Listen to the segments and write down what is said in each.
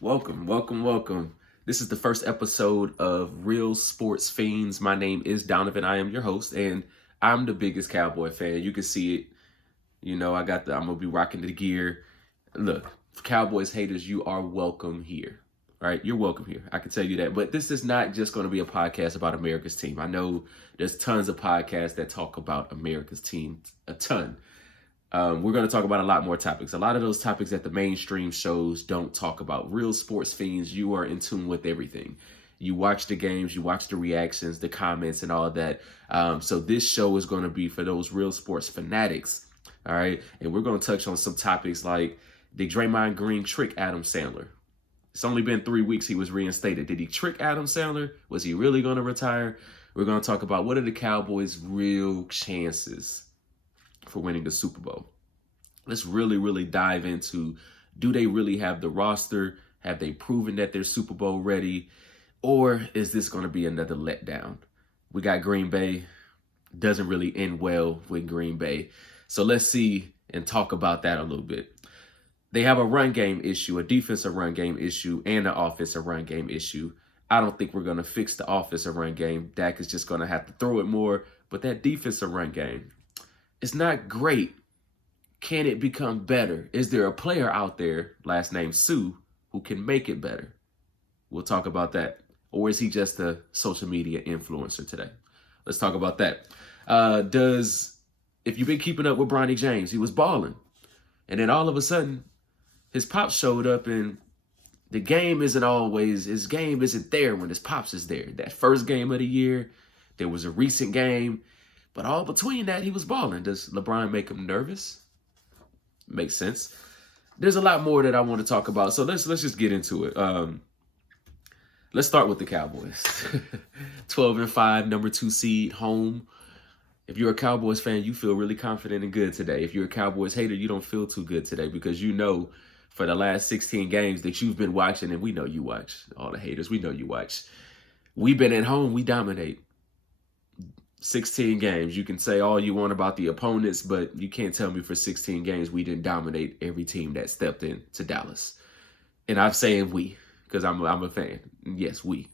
Welcome. This is the first episode of Real Sports Fiends. My name is Donovan. I am your host, and I'm the biggest Cowboy fan. You can see it. I'm gonna be rocking the gear. Look, Cowboys haters, you are welcome here. All right, you're welcome here. I can tell you that. But this is not just going to be a podcast about America's team. I know there's tons of podcasts that talk about America's team, a ton. We're going to talk about a lot more topics. A lot of those topics that the mainstream shows don't talk about. Real sports fiends, you are in tune with everything. You watch the games, you watch the reactions, the comments, and all that. So this show is going to be for those real sports fanatics. All right. And we're going to touch on some topics like, did Draymond Green trick Adam Sandler? It's only been 3 weeks he was reinstated. Did he trick Adam Sandler? Was he really going to retire? We're going to talk about what are the Cowboys' real chances for winning the Super Bowl. Let's really dive into, do they really have the roster? Have they proven that they're Super Bowl ready? Or is this going to be another letdown? We got Green Bay. Doesn't really end well with Green Bay. So let's see and talk about that a little bit. They have a run game issue, a defensive run game issue, and an offensive run game issue. I don't think we're going to fix the offensive run game. Dak is just going to have to throw it more. But that defensive run game, it's not great. Can it become better? Is there a player out there, last name Sue, who can make it better? We'll talk about that. Or is he just a social media influencer today? Let's talk about that. If you've been keeping up with Bronny James, he was balling. And then all of a sudden, his pops showed up, and his game isn't there when his pops is there. That first game of the year, there was a recent game, but all between that, he was balling. Does LeBron make him nervous? Makes sense. There's a lot more that I want to talk about, so let's just get into it. Let's start with the Cowboys. 12-5, number 2 seed, home. If you're a Cowboys fan, you feel really confident and good today. If you're a Cowboys hater, you don't feel too good today because you know for the last 16 games that you've been watching, and we know you watch, all the haters, we know you watch. We've been at home, we dominate. 16 games. You can say all you want about the opponents, but you can't tell me for 16 games we didn't dominate every team that stepped in to Dallas. And I'm saying we, because I'm a fan. Yes, we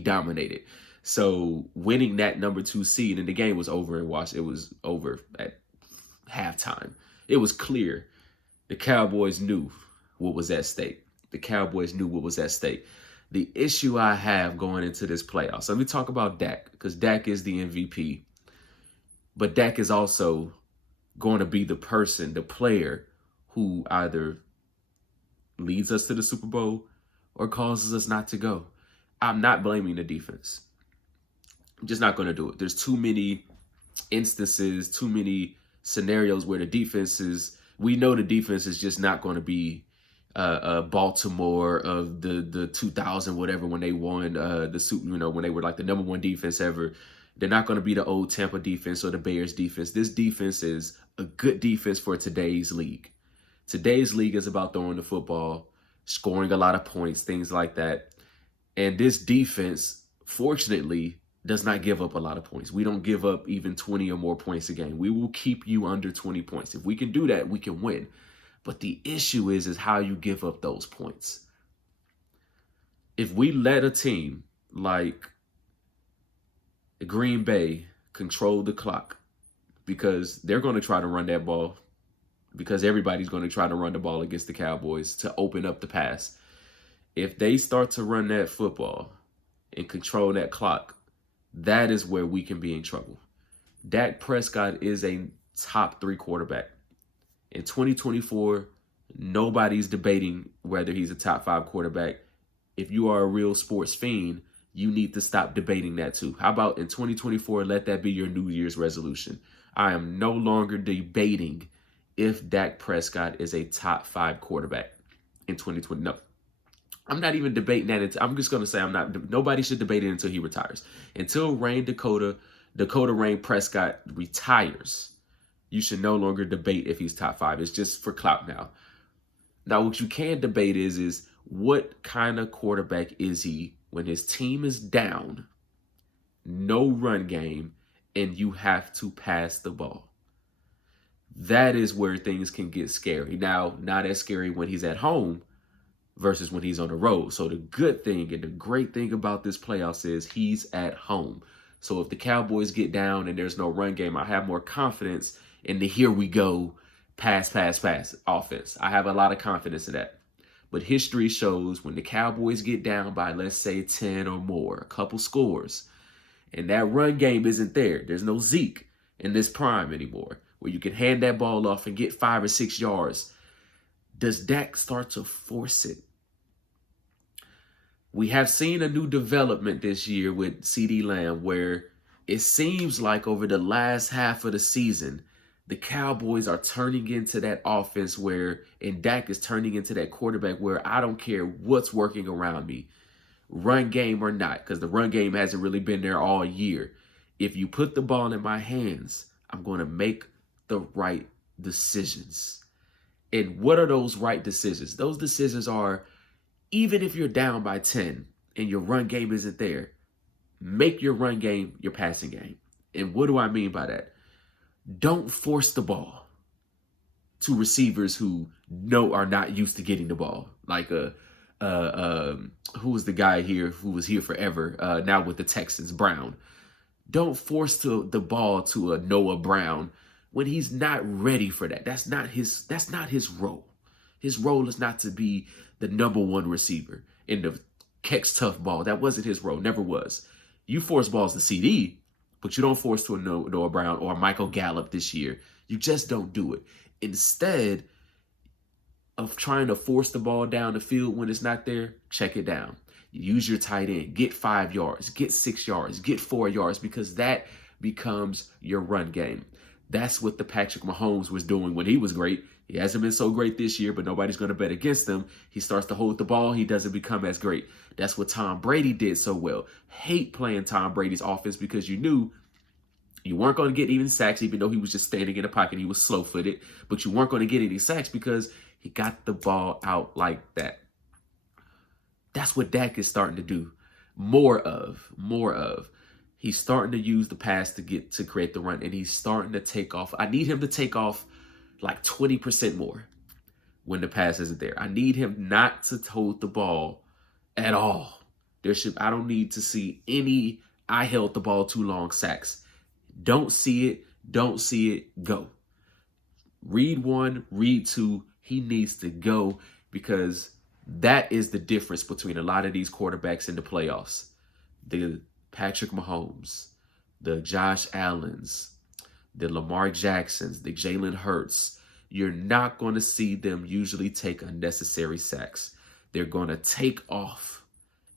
dominated. So winning that number 2 seed, and the game was over and watched. It was over at halftime. It was clear. The Cowboys knew what was at stake. The Cowboys knew what was at stake. The issue I have going into this playoffs, so let me talk about Dak, because Dak is the MVP. But Dak is also going to be the person, the player, who either leads us to the Super Bowl or causes us not to go. I'm not blaming the defense. I'm just not going to do it. There's too many instances, too many scenarios where we know the defense is just not going to be Baltimore of the 2000 whatever when they won the Super, when they were like the number 1 defense ever. They're not going to be the old Tampa defense or the Bears defense. This defense is a good defense for today's league. Today's league is about throwing the football, scoring a lot of points, things like that. And this defense, fortunately, does not give up a lot of points. We don't give up even 20 or more points a game. We will keep you under 20 points. If we can do that, we can win. But the issue is how you give up those points. If we let a team like Green Bay control the clock, because they're going to try to run that ball, because everybody's going to try to run the ball against the Cowboys to open up the pass. If they start to run that football and control that clock, that is where we can be in trouble. Dak Prescott is a top 3 quarterback. In 2024, nobody's debating whether he's a top 5 quarterback. If you are a real sports fiend, you need to stop debating that too. How about in 2024, let that be your New Year's resolution? I am no longer debating if Dak Prescott is a top 5 quarterback in 2020. No. I'm not even debating that. I'm just going to say nobody should debate it until he retires. Until Dakota Rain Prescott retires, you should no longer debate if he's top 5. It's just for clout now. Now, what you can debate is what kind of quarterback is he when his team is down, no run game, and you have to pass the ball? That is where things can get scary. Now, not as scary when he's at home, versus when he's on the road. So the good thing and the great thing about this playoffs is he's at home. So if the Cowboys get down and there's no run game, I have more confidence in the here we go, pass offense. I have a lot of confidence in that. But history shows when the Cowboys get down by, let's say, 10 or more, a couple scores, and that run game isn't there. There's no Zeke in this prime anymore where you can hand that ball off and get 5 or 6 yards. Does Dak start to force it? We have seen a new development this year with CeeDee Lamb where it seems like over the last half of the season, the Cowboys are turning into that offense where, and Dak is turning into that quarterback where I don't care what's working around me, run game or not, because the run game hasn't really been there all year. If you put the ball in my hands, I'm going to make the right decisions. And what are those right decisions? Those decisions are, even if you're down by 10 and your run game isn't there, make your run game your passing game. And what do I mean by that? Don't force the ball to receivers who are not used to getting the ball. Like who was the guy here who was here forever, now with the Texans, Brown. Don't force the ball to a Noah Brown when he's not ready for that. That's not his role. His role is not to be the number one receiver in the catch tough ball. That wasn't his role, never was. You force balls to CD, but you don't force to a Noah Brown or Michael Gallup this year. You just don't do it. Instead of trying to force the ball down the field when it's not there, check it down. You use your tight end, get 5 yards, get 6 yards, get 4 yards, because that becomes your run game. That's what the Patrick Mahomes was doing when he was great. He hasn't been so great this year, but nobody's going to bet against him. He starts to hold the ball. He doesn't become as great. That's what Tom Brady did so well. Hate playing Tom Brady's offense because you knew you weren't going to get even sacks, even though he was just standing in the pocket. He was slow-footed, but you weren't going to get any sacks because he got the ball out like that. That's what Dak is starting to do more of. He's starting to use the pass to create the run, and he's starting to take off. I need him to take off like 20% more when the pass isn't there. I need him not to hold the ball at all. I don't need to see any I held the ball too long sacks. Don't see it, go. Read 1, read 2, he needs to go, because that is the difference between a lot of these quarterbacks in the playoffs. The Patrick Mahomes, the Josh Allens, the Lamar Jacksons, the Jalen Hurts. You're not going to see them usually take unnecessary sacks. They're going to take off,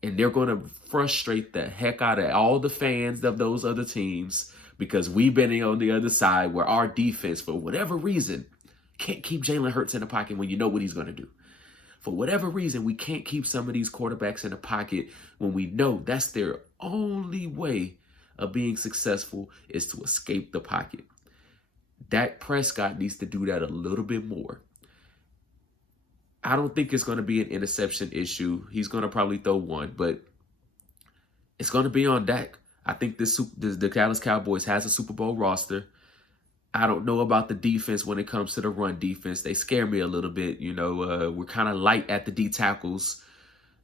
and they're going to frustrate the heck out of all the fans of those other teams, because we've been on the other side where our defense, for whatever reason, can't keep Jalen Hurts in the pocket when you know what he's going to do. For whatever reason, we can't keep some of these quarterbacks in the pocket when we know that's their only way of being successful is to escape the pocket. Dak Prescott needs to do that a little bit more. I don't think it's going to be an interception issue. He's going to probably throw one, but it's going to be on Dak. I think the Dallas Cowboys has a Super Bowl roster. I don't know about the defense when it comes to the run defense. They scare me a little bit. We're kind of light at the D tackles.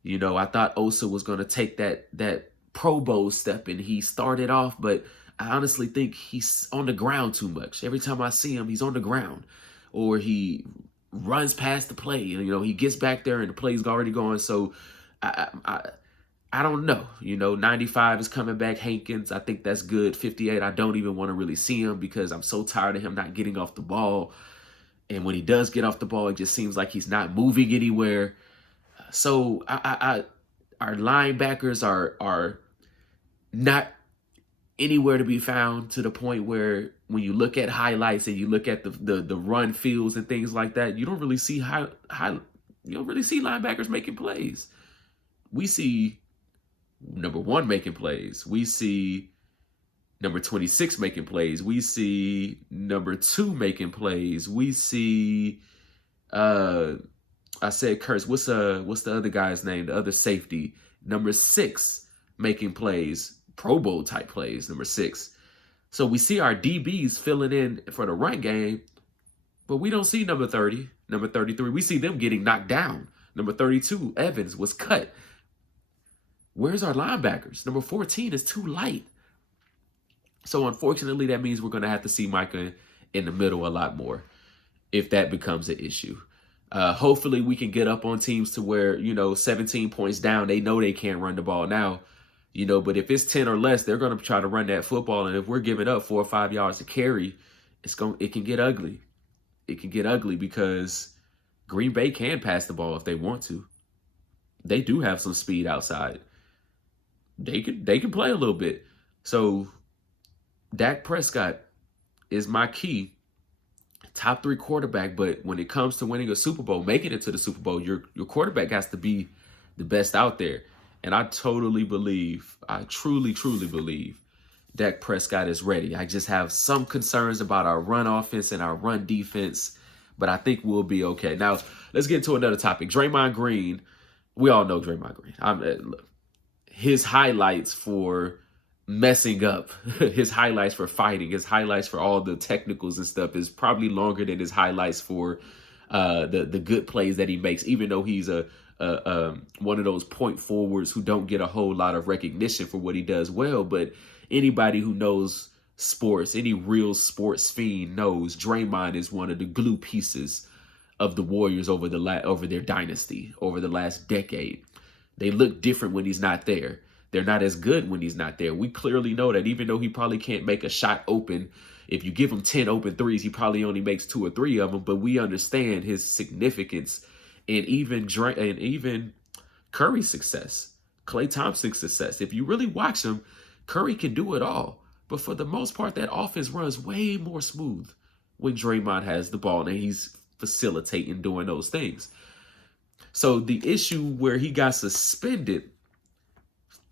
I thought Osa was going to take that Pro Bowl step, and he started off, but I honestly think he's on the ground too much. Every time I see him, he's on the ground, or he runs past the play. He gets back there and the play's already going. So I don't know. 95 is coming back. Hankins, I think that's good. 58, I don't even want to really see him because I'm so tired of him not getting off the ball. And when he does get off the ball, it just seems like he's not moving anywhere. So our linebackers are not anywhere to be found, to the point where when you look at highlights and you look at the run fields and things like that, you don't really see linebackers making plays. We see number 1 making plays. We see number 26 making plays. We see number 2 making plays. We see I said Kurtz. What's the other guy's name? The other safety, number 6, making plays, Pro Bowl type plays, number 6. So we see our DBs filling in for the run game, but we don't see number 30, number 33. We see them getting knocked down. Number 32, Evans, was cut. Where's our linebackers? Number 14 is too light. So unfortunately, that means we're going to have to see Micah in the middle a lot more if that becomes an issue. Hopefully we can get up on teams to where, 17 points down, they know they can't run the ball now, but if it's 10 or less, they're going to try to run that football. And if we're giving up 4 or 5 yards to carry, it can get ugly. It can get ugly because Green Bay can pass the ball if they want to. They do have some speed outside. They can play a little bit. So Dak Prescott is my key. Top 3 quarterback, but when it comes to winning a Super Bowl, making it to the Super Bowl, your quarterback has to be the best out there. And I truly believe Dak Prescott is ready. I just have some concerns about our run offense and our run defense, but I think we'll be okay. Now, let's get into another topic. Draymond Green. We all know Draymond Green. His highlights for messing up, his highlights for fighting, his highlights for all the technicals and stuff is probably longer than his highlights for the good plays that he makes, even though he's one of those point forwards who don't get a whole lot of recognition for what he does well. But anybody who knows sports, any real sports fiend knows Draymond is one of the glue pieces of the Warriors over their dynasty, over the last decade. They look different when he's not there. They're not as good when he's not there. We clearly know that even though he probably can't make a shot open, if you give him 10 open threes, he probably only makes 2 or 3 of them. But we understand his significance, and even Curry's success, Klay Thompson's success. If you really watch him, Curry can do it all. But for the most part, that offense runs way more smooth when Draymond has the ball and he's facilitating doing those things. So the issue where he got suspended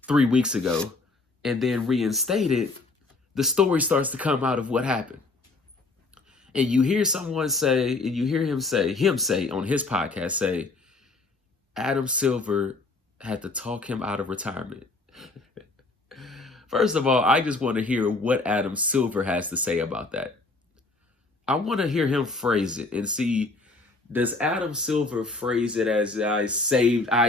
3 weeks ago and then reinstated, the story starts to come out of what happened. And you hear someone say, and you hear him say on his podcast, Adam Silver had to talk him out of retirement. First of all, I just want to hear what Adam Silver has to say about that. I want to hear him phrase it and see, does Adam Silver phrase it as I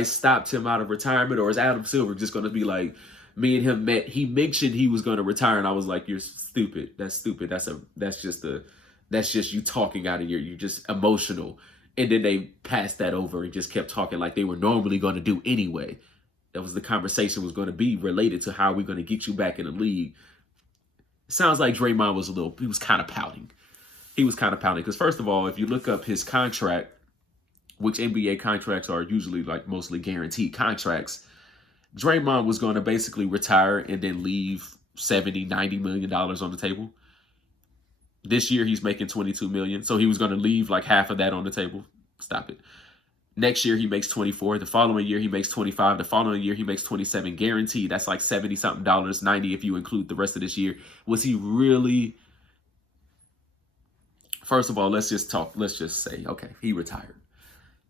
stopped him out of retirement, or is Adam Silver just going to be like, me and him met, he mentioned he was going to retire, and I was like, you're stupid. That's stupid. That's just you talking out of you're just emotional. And then they passed that over and just kept talking like they were normally going to do anyway. That was the conversation was going to be related to how we're going to get you back in the league. It sounds like Draymond he was kind of pouting. He was kind of pouting because, first of all, if you look up his contract, which NBA contracts are usually like mostly guaranteed contracts, Draymond was going to basically retire and then leave $70, $90 million on the table. This year, he's making $22 million. So he was going to leave like half of that on the table. Stop it. Next year, he makes 24. The following year, he makes 25. The following year, he makes 27 guaranteed. That's like $70-something, 90 if you include the rest of this year. Was he really... First of all, let's just say, okay, he retired.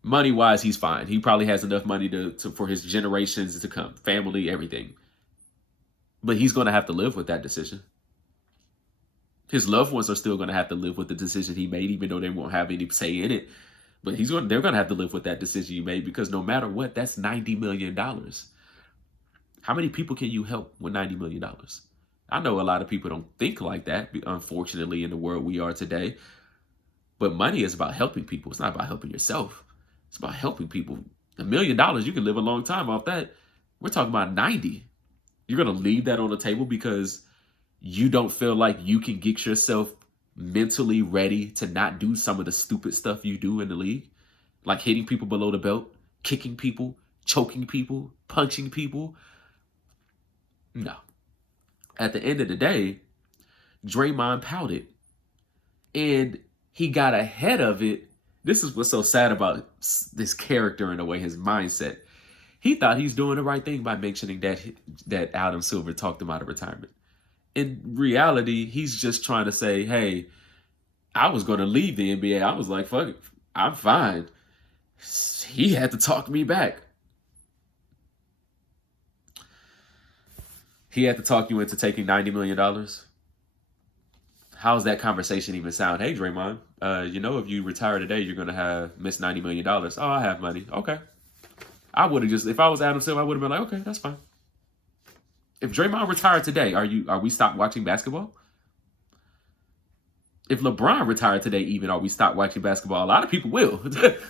Money-wise, he's fine. He probably has enough money for his generations to come, family, everything. But he's going to have to live with that decision. His loved ones are still going to have to live with the decision he made, even though they won't have any say in it. But they're going to have to live with that decision you made, because no matter what, that's $90 million. How many people can you help with $90 million? I know a lot of people don't think like that, unfortunately, in the world we are today. But money is about helping people. It's not about helping yourself. It's about helping people. $1 million, you can live a long time off that. We're talking about 90. You're going to leave that on the table because you don't feel like you can get yourself mentally ready to not do some of the stupid stuff you do in the league, like hitting people below the belt, kicking people, choking people, punching people. No. At the end of the day, Draymond pouted, and he got ahead of it. This is what's so sad about this character in a way, his mindset. He thought he's doing the right thing by mentioning that Adam Silver talked him out of retirement. In reality, he's just trying to say, hey, I was going to leave the NBA. I was like, fuck it, I'm fine. He had to talk me back. He had to talk you into taking $90 million. How's that conversation even sound? Hey, Draymond, if you retire today, you're going to miss $90 million. Oh, I have money. Okay. I would have just, if I was Adam Silver, I would have been like, okay, that's fine. If Draymond retired today, are we stopped watching basketball? If LeBron retired today, even, are we stopped watching basketball? A lot of people will,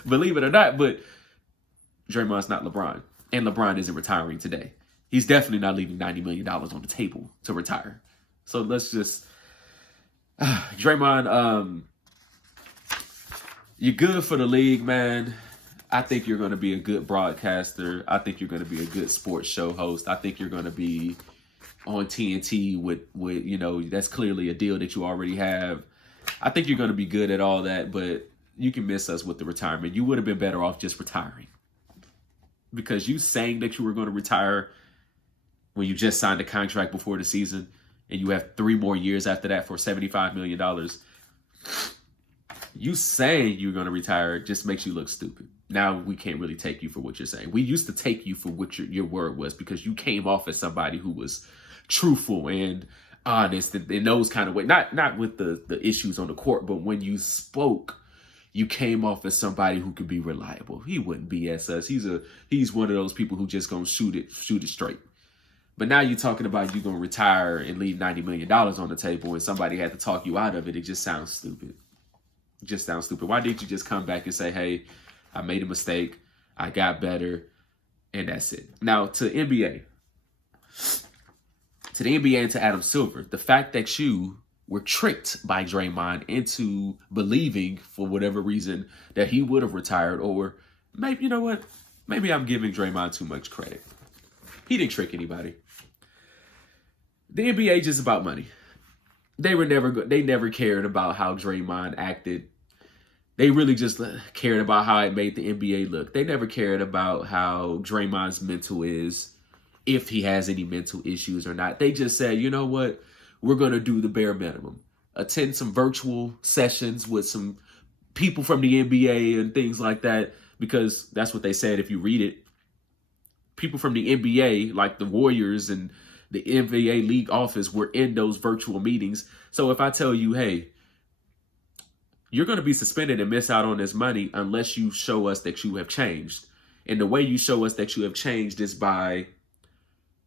believe it or not, but Draymond's not LeBron. And LeBron isn't retiring today. He's definitely not leaving $90 million on the table to retire. So let's just, Draymond, you're good for the league, man. I think you're going to be a good broadcaster. I think you're going to be a good sports show host. I think you're going to be on TNT with that's clearly a deal that you already have. I think you're going to be good at all that, but you can miss us with the retirement. You would have been better off just retiring. Because you saying that you were going to retire when you just signed a contract before the season and you have 3 more years after that for $75 million. You saying you're going to retire just makes you look stupid. Now we can't really take you for what you're saying. We used to take you for what your word was because you came off as somebody who was truthful and honest in those kind of ways. Not with the issues on the court, but when you spoke, you came off as somebody who could be reliable. He wouldn't BS us. He's one of those people who just gonna shoot it straight. But now you're talking about you gonna retire and leave $90 million on the table and somebody had to talk you out of it. It just sounds stupid. It just sounds stupid. Why didn't you just come back and say, hey, I made a mistake, I got better, and that's it. Now to the NBA and to Adam Silver, the fact that you were tricked by Draymond into believing for whatever reason that he would have retired, or maybe, you know what? Maybe I'm giving Draymond too much credit. He didn't trick anybody. The NBA just about money. They never cared about how Draymond acted. They really just cared about how it made the NBA look. They never cared about how Draymond's mental is, if he has any mental issues or not. They just said, you know what? We're going to do the bare minimum. Attend some virtual sessions with some people from the NBA and things like that, because that's what they said if you read it. People from the NBA, like the Warriors and the NBA league office, were in those virtual meetings. So if I tell you, hey, you're going to be suspended and miss out on this money unless you show us that you have changed. And the way you show us that you have changed is by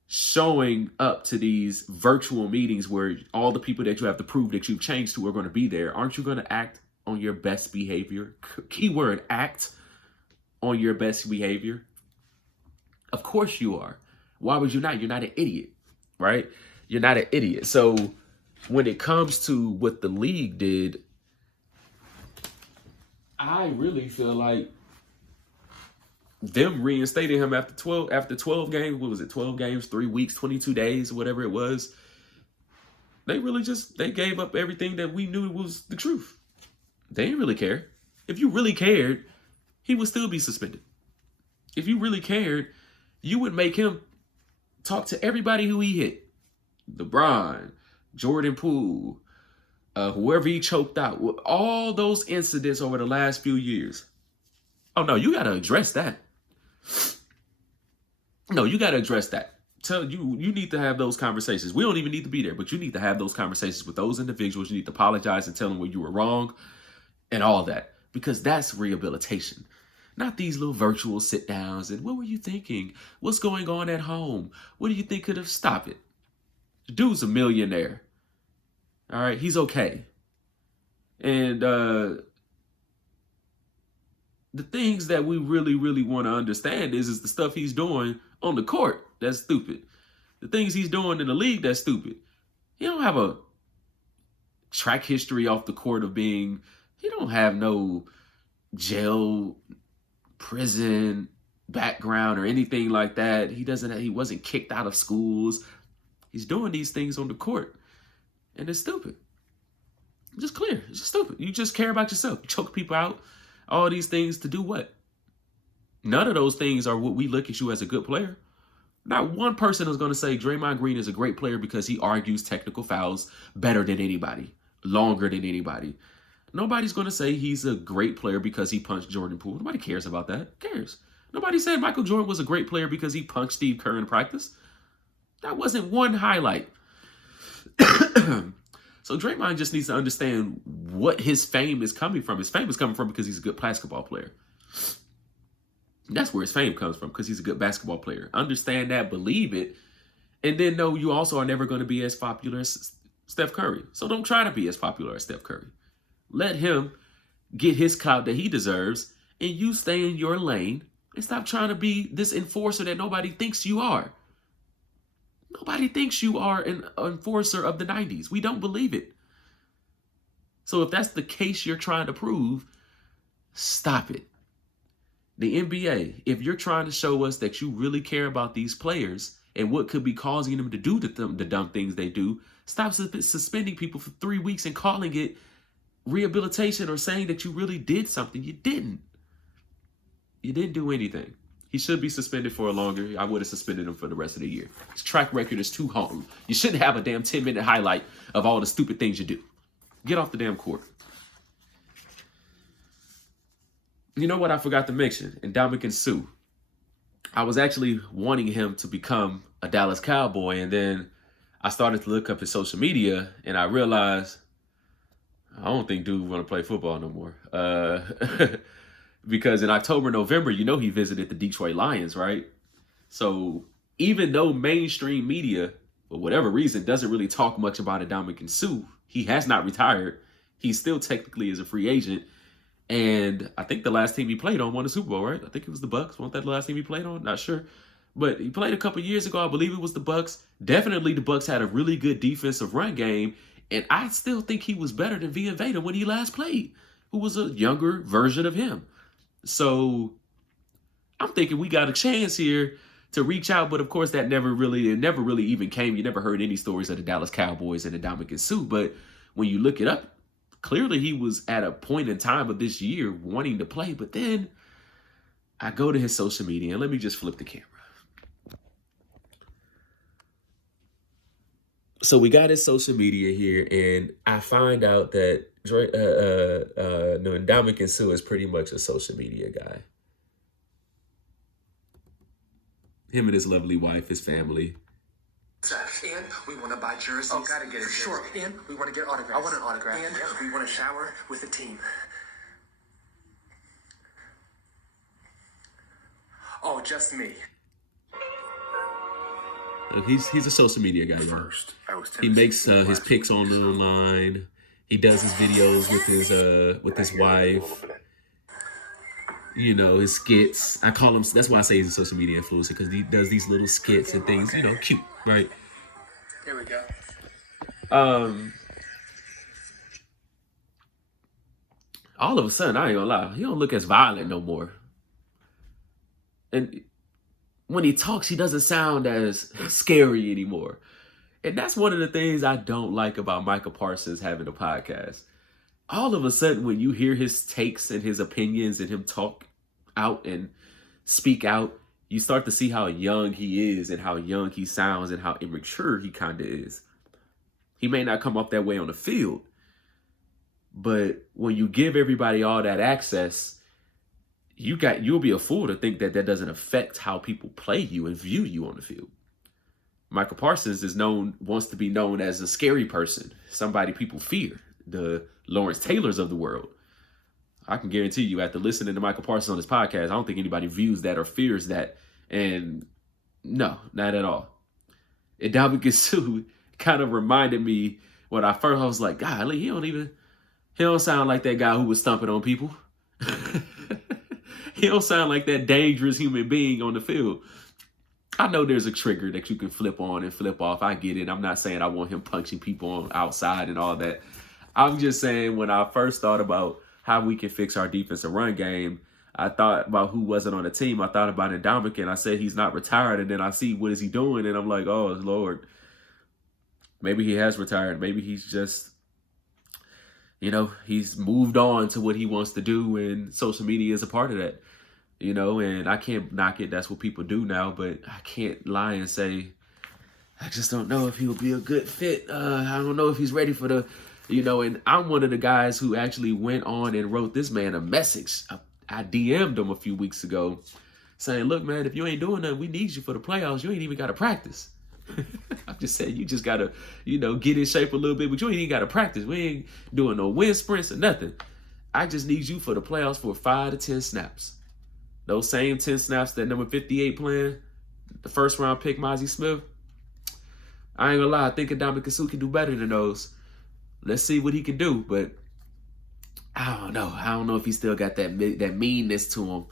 showing up to these virtual meetings where all the people that you have to prove that you've changed to are going to be there. Aren't you going to act on your best behavior? Keyword, act on your best behavior. Of course you are. Why would you not? You're not an idiot, right? You're not an idiot. So when it comes to what the league did, I really feel like them reinstating him after 12 games, what was it, 12 games, 3 weeks, 22 days, whatever it was, they gave up everything that we knew was the truth. They didn't really care. If you really cared, he would still be suspended. If you really cared, you would make him talk to everybody who he hit. LeBron, Jordan Poole, whoever he choked out, all those incidents over the last few years. Oh, no, you got to address that. No, you got to address that. You need to have those conversations. We don't even need to be there, but you need to have those conversations with those individuals. You need to apologize and tell them where you were wrong and all that, because that's rehabilitation. Not these little virtual sit downs and what were you thinking? What's going on at home? What do you think could have stopped it? The dude's a millionaire. All right, he's okay. And the things that we really, really want to understand is the stuff he's doing on the court that's stupid. The things he's doing in the league that's stupid. He don't have a track history off the court of being, he don't have no jail, prison background or anything like that. He wasn't kicked out of schools. He's doing these things on the court, and it's stupid. It's just clear. It's just stupid. You just care about yourself. You choke people out. All these things to do what? None of those things are what we look at you as a good player. Not one person is going to say Draymond Green is a great player because he argues technical fouls better than anybody, longer than anybody. Nobody's going to say he's a great player because he punched Jordan Poole. Nobody cares about that. Who cares? Nobody said Michael Jordan was a great player because he punched Steve Kerr in practice. That wasn't one highlight. So Draymond just needs to understand what his fame is coming from. His fame is coming from because he's a good basketball player. That's where his fame comes from, because he's a good basketball player. Understand that, believe it, and then know you also are never going to be as popular as Steph Curry. So don't try to be as popular as Steph Curry. Let him get his clout that he deserves, and you stay in your lane and stop trying to be this enforcer that nobody thinks you are. Nobody thinks you are an enforcer of the 90s. We don't believe it. So if that's the case you're trying to prove, stop it. The NBA, if you're trying to show us that you really care about these players and what could be causing them to do the dumb things they do, stop suspending people for 3 weeks and calling it rehabilitation or saying that you really did something. You didn't. You didn't do anything. He should be suspended for a longer. I would have suspended him for the rest of the year. His track record is too long. You shouldn't have a damn 10-minute highlight of all the stupid things you do. Get off the damn court. You know what I forgot to mention? Ndamukong Suh. I was actually wanting him to become a Dallas Cowboy, and then I started to look up his social media, and I realized I don't think dude want to play football no more. Because in October, November, you know he visited the Detroit Lions, right? So even though mainstream media, for whatever reason, doesn't really talk much about Ndamukong Suh, he has not retired. He still technically is a free agent. And I think the last team he played on won the Super Bowl, right? I think it was the Bucs. Wasn't that the last team he played on? Not sure. But he played a couple years ago. I believe it was the Bucs. Definitely the Bucs had a really good defensive run game. And I still think he was better than Vita when he last played, who was a younger version of him. So I'm thinking we got a chance here to reach out. But of course, it never really even came. You never heard any stories of the Dallas Cowboys and Ndamukong Suh. But when you look it up, clearly he was at a point in time of this year wanting to play. But then I go to his social media, and let me just flip the camera. So we got his social media here, and I find out that Ndamukong Suh is pretty much a social media guy. Him and his lovely wife, his family. And we want to buy jerseys. Oh, gotta get it. Sure. And we want to get autographs. I want an autograph. And we want to shower with the team. Oh, just me. He's a social media guy, y'all. He makes his pics online. He does his videos with his wife. You know, his skits. I call him. That's why I say he's a social media influencer, because he does these little skits and things. You know, cute, right? Here we go. All of a sudden, I ain't gonna lie, he don't look as violent no more. And when he talks, he doesn't sound as scary anymore. And that's one of the things I don't like about Micah Parsons having a podcast. All of a sudden, when you hear his takes and his opinions and him talk out and speak out, you start to see how young he is and how young he sounds and how immature he kind of is. He may not come off that way on the field, but when you give everybody all that access, you'll be a fool to think that doesn't affect how people play you and view you on the field. Michael Parsons wants to be known as a scary person, somebody people fear, the Lawrence Taylors of the world. I can guarantee you, after listening to Michael Parsons on his podcast, I don't think anybody views that or fears that. And no, not at all. And Ndamukong Suh kind of reminded me when I was like, golly, he don't sound like that guy who was stomping on people. He don't sound like that dangerous human being on the field. I know there's a trigger that you can flip on and flip off. I get it. I'm not saying I want him punching people on outside and all that. I'm just saying, when I first thought about how we can fix our defensive run game, I thought about who wasn't on the team. I thought about Ndamukong, and I said he's not retired. And then I see what is he doing, and I'm like, oh, Lord. Maybe he has retired. Maybe he's just, he's moved on to what he wants to do, and social media is a part of that. And I can't knock it. That's what people do now, but I can't lie and say, I just don't know if he'll be a good fit. I don't know if he's ready for the, and I'm one of the guys who actually went on and wrote this man a message. I DM'd him a few weeks ago saying, look, man, if you ain't doing nothing, we need you for the playoffs. You ain't even got to practice. I'm just saying, you just got to, get in shape a little bit, but you ain't even got to practice. We ain't doing no wind sprints or nothing. I just need you for the playoffs for 5 to 10 snaps. those same 10 snaps that number 58 playing, the first round pick, Mozzie Smith, I ain't gonna lie, I think Ndamukong Suh can do better than those. Let's see what he can do, but I don't know. I don't know if he still got that meanness to him.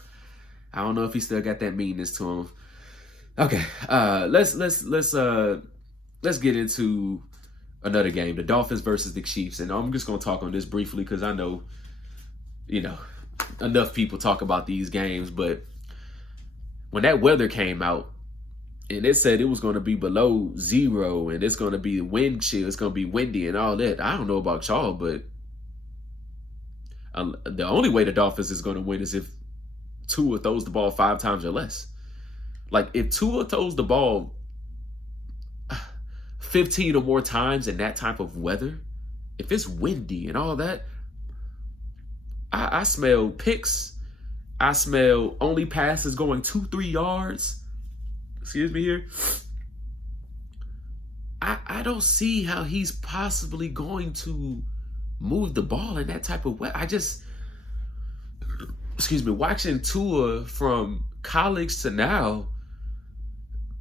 I don't know if he still got that meanness to him. Okay, let's get into another game, the Dolphins versus the Chiefs, and I'm just gonna talk on this briefly because I know, enough people talk about these games, but when that weather came out and it said it was going to be below 0 and it's going to be wind chill, it's going to be windy and all that, I don't know about y'all, but the only way the Dolphins is going to win is if Tua throws the ball 5 times or less. Like, if Tua throws the ball 15 or more times in that type of weather, if it's windy and all that, I smell picks. I smell only passes going 2-3 yards. Excuse me here. I don't see how he's possibly going to move the ball in that type of way. Watching Tua from college to now,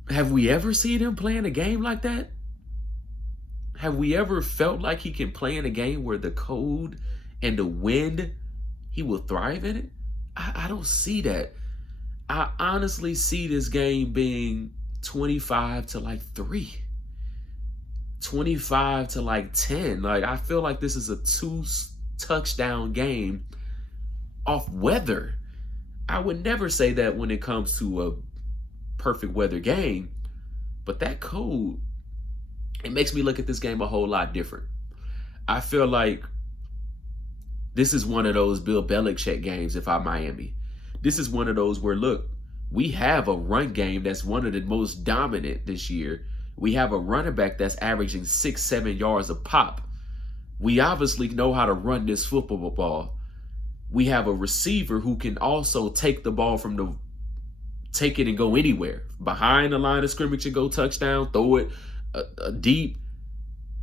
have we ever seen him play in a game like that? Have we ever felt like he can play in a game where the cold and the wind, he will thrive in it? I don't see that. I honestly see this game being 25 to like 3. 25 to like 10. Like, I feel like this is a 2-touchdown game off weather. I would never say that when it comes to a perfect weather game, but that cold, it makes me look at this game a whole lot different. I feel like this is one of those Bill Belichick games if I'm Miami. This is one of those where, look, we have a run game that's one of the most dominant this year. We have a running back that's averaging 6-7 yards a pop. We obviously know how to run this football ball. We have a receiver who can also take the ball take it and go anywhere. Behind the line of scrimmage and go touchdown, throw it deep.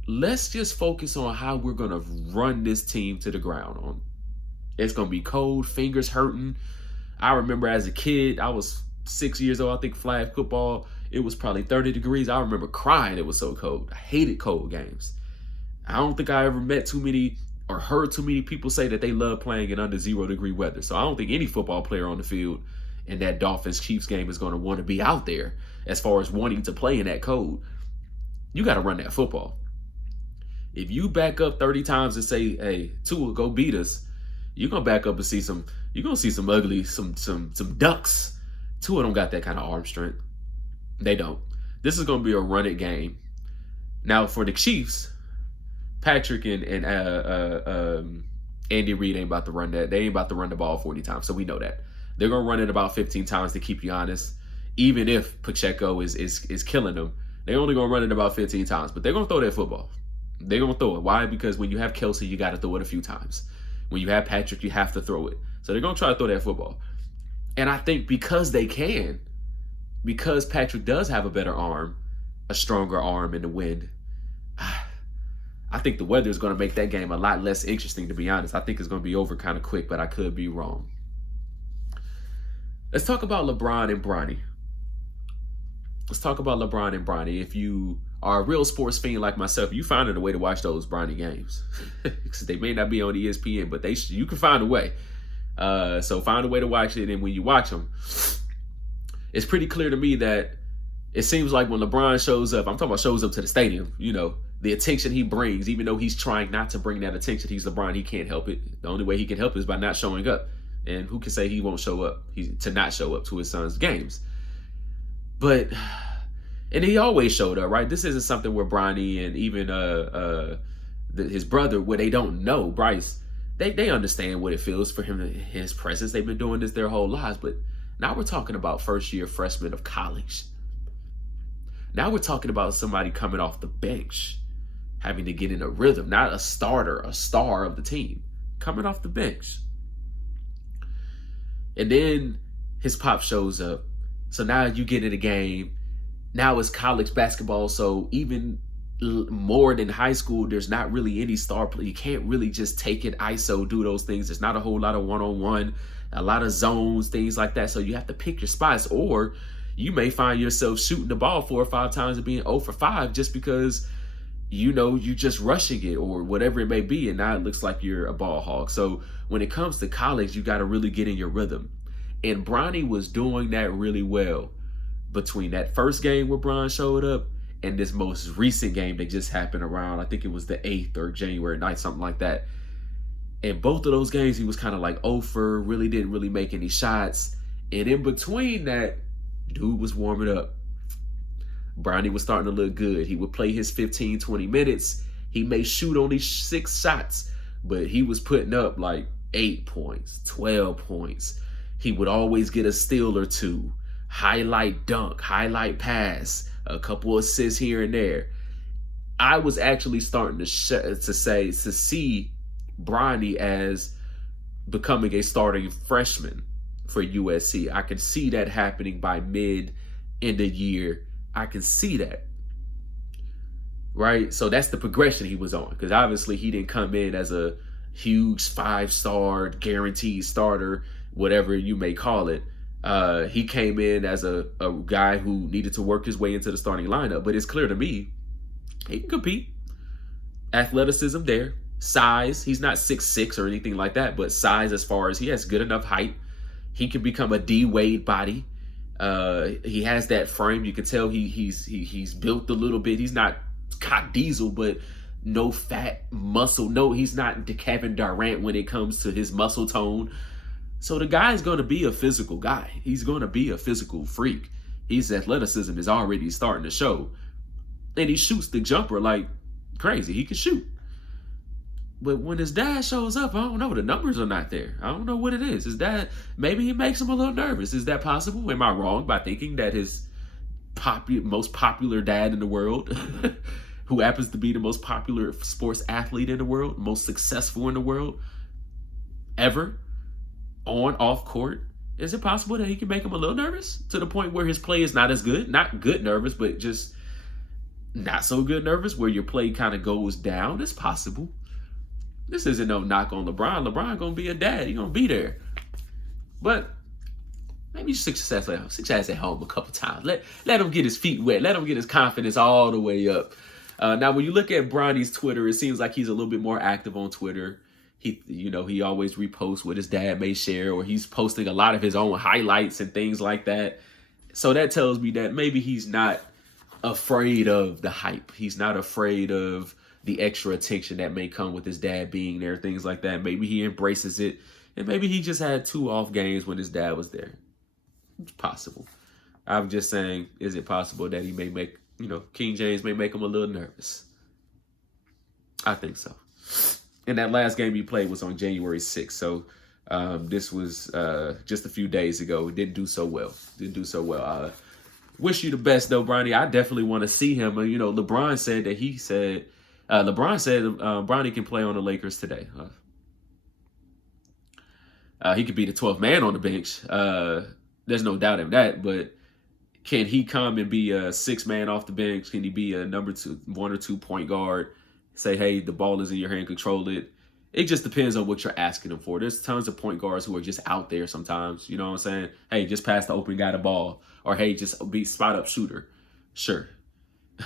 Let's just focus on how we're going to run this team to the ground. It's going to be cold, fingers hurting. I remember as a kid, I was 6 years old, I think flag football, it was probably 30 degrees. I remember crying, it was so cold. I hated cold games. I don't think I ever met too many or heard too many people say that they love playing in under 0-degree weather. So I don't think any football player on the field in that Dolphins-Chiefs game is going to want to be out there as far as wanting to play in that cold. You got to run that football. If you back up 30 times and say, hey, Tua, go beat us, you're going to back up and see some ugly, some ducks. Tua don't got that kind of arm strength. They don't. This is going to be a run it game. Now, for the Chiefs, Patrick and Andy Reid ain't about to run that. They ain't about to run the ball 40 times, so we know that. They're going to run it about 15 times to keep you honest. Even if Pacheco is killing them, they're only going to run it about 15 times, but they're going to throw that football. They're going to throw it. Why? Because when you have Kelsey, you got to throw it a few times. When you have Patrick, you have to throw it. So they're going to try to throw that football. And I think because they can, because Patrick does have a better arm, a stronger arm in the wind, I think the weather is going to make that game a lot less interesting, to be honest. I think it's going to be over kind of quick, but I could be wrong. Let's talk about LeBron and Bronny. If you are a real sports fiend like myself, you find a way to watch those Bronny games. Because they may not be on ESPN, but you can find a way. So find a way to watch it, and when you watch them, it's pretty clear to me that it seems like when LeBron shows up, I'm talking about shows up to the stadium, the attention he brings, even though he's trying not to bring that attention, he's LeBron, he can't help it. The only way he can help it is by not showing up. And who can say he won't show up, to not show up to his son's games? And he always showed up, right? This isn't something where Bronny and even his brother, where they don't know, Bryce, they understand what it feels for him, his presence. They've been doing this their whole lives. But now we're talking about first-year freshmen of college. Now we're talking about somebody coming off the bench, having to get in a rhythm, not a starter, a star of the team, coming off the bench. And then his pop shows up. So now you get in a game. Now it's college basketball. So even more than high school, there's not really any star play. You can't really just take it, ISO, do those things. There's not a whole lot of one-on-one. a lot of zones, things like that. So you have to pick your spots, or you may find yourself shooting the ball 4 or 5 times and being 0 for 5 just because you're just rushing it or whatever it may be, and now it looks like you're a ball hog. So when it comes to college, you got to really get in your rhythm. And Bronny was doing that really well between that first game where Bron showed up and this most recent game that just happened around, I think it was the 8th or January 9th, something like that. And both of those games, he was kind of like 0 for, really didn't really make any shots. And in between that, dude was warming up. Bronny was starting to look good. He would play his 15, 20 minutes. He may shoot only 6 shots, but he was putting up like 8 points, 12 points. He would always get a steal or 2, highlight dunk, highlight pass, a couple assists here and there. I was actually starting to see Bronny as becoming a starting freshman for USC. I can see that happening by mid in the year. I can see that. Right? So that's the progression he was on, because obviously he didn't come in as a huge 5-star guaranteed starter, whatever you may call it. He came in as a guy who needed to work his way into the starting lineup. But it's clear to me, he can compete. Athleticism there. Size, he's not 6'6" or anything like that, but size as far as he has good enough height. He can become a D-Wade body. He has that frame. You can tell he's built a little bit. He's not Scott Diesel, but no fat muscle. No, he's not Kevin Durant when it comes to his muscle tone. So the guy's going to be a physical guy. He's going to be a physical freak. His athleticism is already starting to show. And he shoots the jumper like crazy. He can shoot. But when his dad shows up, I don't know. The numbers are not there. I don't know what it is. His dad, maybe he makes him a little nervous. Is that possible? Am I wrong by thinking that his most popular dad in the world, who happens to be the most popular sports athlete in the world, most successful in the world ever, on, off court, is it possible that he can make him a little nervous to the point where his play is not as good? Not good nervous, but just not so good nervous where your play kind of goes down? It's possible. This isn't no knock on LeBron. LeBron gonna be a dad. He gonna be there. But maybe success at home a couple times. Let him get his feet wet. Let him get his confidence all the way up. Now, when you look at Bronny's Twitter, it seems like he's a little bit more active on Twitter. He always reposts what his dad may share, or he's posting a lot of his own highlights and things like that. So that tells me that maybe he's not afraid of the hype. He's not afraid of the extra attention that may come with his dad being there, things like that. Maybe he embraces it, and maybe he just had 2 off games when his dad was there. It's possible. I'm just saying, is it possible that he may make, King James may make him a little nervous? I think so. And that last game he played was on January 6th. So this was just a few days ago. Didn't do so well. Wish you the best, though, Bronny. I definitely want to see him. LeBron said Bronny can play on the Lakers today. He could be the 12th man on the bench. There's no doubt in that. But can he come and be a 6th man off the bench? Can he be a number 2, 1 or 2 point guard? Say, hey, the ball is in your hand, control it. It just depends on what you're asking him for. There's tons of point guards who are just out there sometimes. You know what I'm saying? Hey, just pass the open guy the ball. Or, hey, just be spot-up shooter. Sure.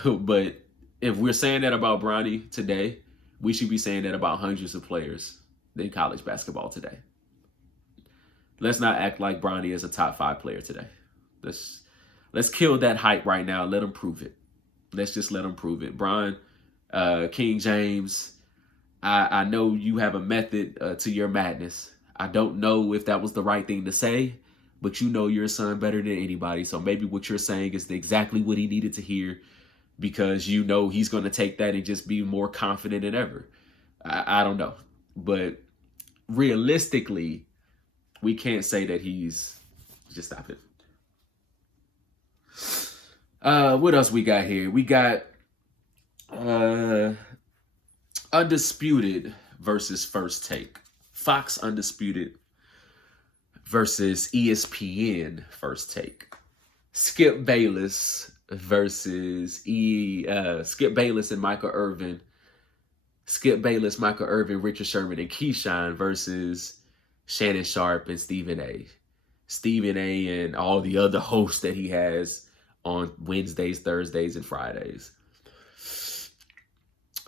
But if we're saying that about Bronny today, we should be saying that about hundreds of players in college basketball today. Let's not act like Bronny is a top 5 player today. Let's kill that hype right now. Let him prove it. Let's just let him prove it. King James, I know you have a method to your madness. I don't know if that was the right thing to say, but you know your son better than anybody. So maybe what you're saying is exactly what he needed to hear, because he's going to take that and just be more confident than ever. I don't know. But realistically, we can't say that he's... Just stop it. What else we got here? We got Undisputed versus First Take. Fox Undisputed versus ESPN First Take. Skip Bayless versus Skip Bayless and Michael Irvin. Skip Bayless, Michael Irvin, Richard Sherman, and Keyshawn versus Shannon Sharp and Stephen A. Stephen A. and all the other hosts that he has on Wednesdays, Thursdays, and Fridays.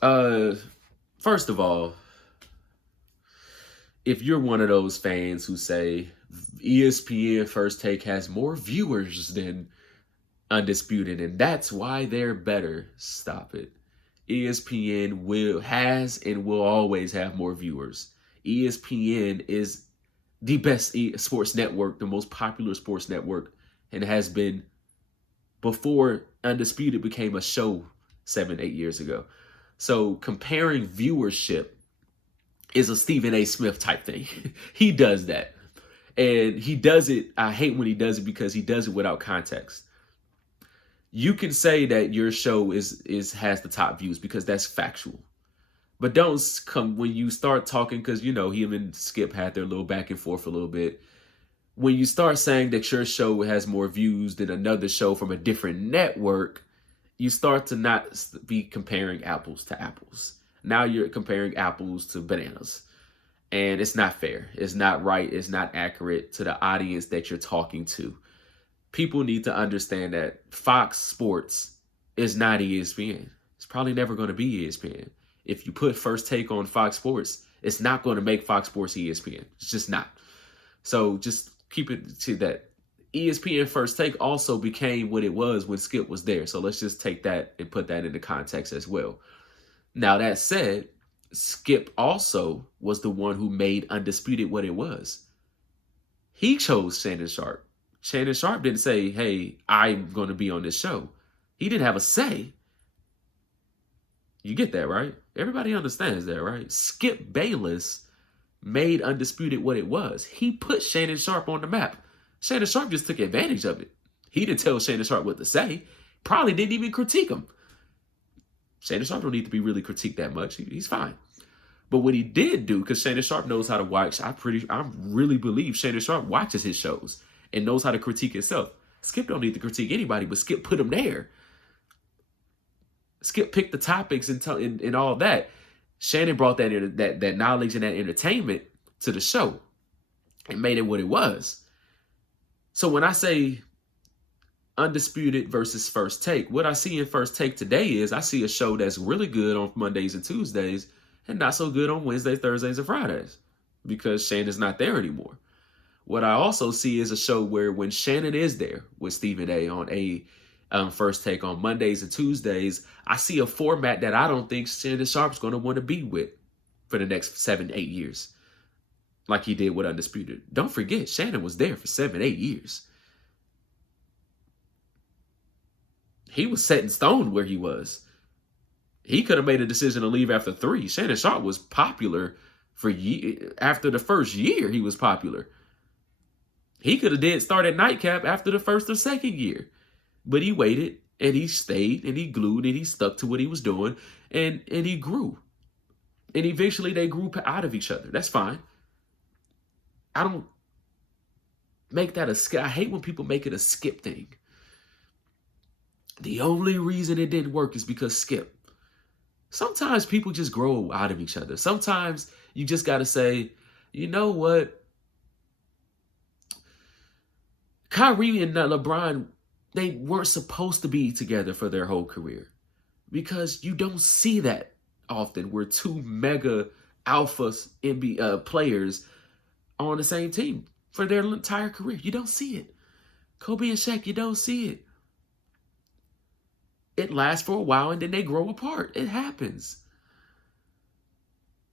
First of all, if you're one of those fans who say ESPN First Take has more viewers than Undisputed and that's why they're better, stop it. ESPN has and will always have more viewers. ESPN is the best sports network, the most popular sports network, and has been before Undisputed became a show 7-8 years ago. So comparing viewership is a Stephen A. Smith type thing. He does that. And he does it, I hate when he does it because he does it without context. You can say that your show has the top views because that's factual. But don't come when you start talking, because you know him and Skip had their little back and forth a little bit. When you start saying that your show has more views than another show from a different network, you start to not be comparing apples to apples. Now you're comparing apples to bananas. And it's not fair. It's not right. It's not accurate to the audience that you're talking to. People need to understand that Fox Sports is not ESPN. It's probably never going to be ESPN. If you put First Take on Fox Sports, it's not going to make Fox Sports ESPN. It's just not. So just keep it to that. ESPN First Take also became what it was when Skip was there. So let's just take that and put that into context as well. Now, that said, Skip also was the one who made Undisputed what it was. He chose Shannon Sharp. Shannon Sharp didn't say, hey, I'm going to be on this show. He didn't have a say. You get that, right? Everybody understands that, right? Skip Bayless made Undisputed what it was. He put Shannon Sharp on the map. Shannon Sharp just took advantage of it. He didn't tell Shannon Sharp what to say. Probably didn't even critique him. Shannon Sharp don't need to be really critiqued that much. He's fine. But what he did do, because Shannon Sharp knows how to watch, I really believe Shannon Sharp watches his shows and knows how to critique himself. Skip don't need to critique anybody, but Skip put him there. Skip picked the topics and all that. Shannon brought that knowledge and that entertainment to the show and made it what it was. So when I say Undisputed versus First Take, what I see in First Take today is I see a show that's really good on Mondays and Tuesdays and not so good on Wednesdays, Thursdays, and Fridays because Shannon's not there anymore. What I also see is a show where when Shannon is there with Stephen A. on First Take on Mondays and Tuesdays, I see a format that I don't think Shannon Sharp's going to want to be with for the next 7-8 years, like he did with Undisputed. Don't forget, Shannon was there for 7-8 years. He was set in stone where he was. He could have made a decision to leave after 3. Shannon Sharp was popular for after the first year. He was popular. He could have start at Nightcap after the first or second year. But he waited, and he stayed, and he glued, and he stuck to what he was doing, and he grew. And eventually they grew out of each other. That's fine. I don't make that a skip. I hate when people make it a Skip thing. The only reason it didn't work is because Skip. Sometimes people just grow out of each other. Sometimes you just got to say, you know what? Kyrie and LeBron, they weren't supposed to be together for their whole career because you don't see that often where 2 mega alpha NBA players are on the same team for their entire career. You don't see it. Kobe and Shaq, you don't see it. It lasts for a while and then they grow apart. It happens.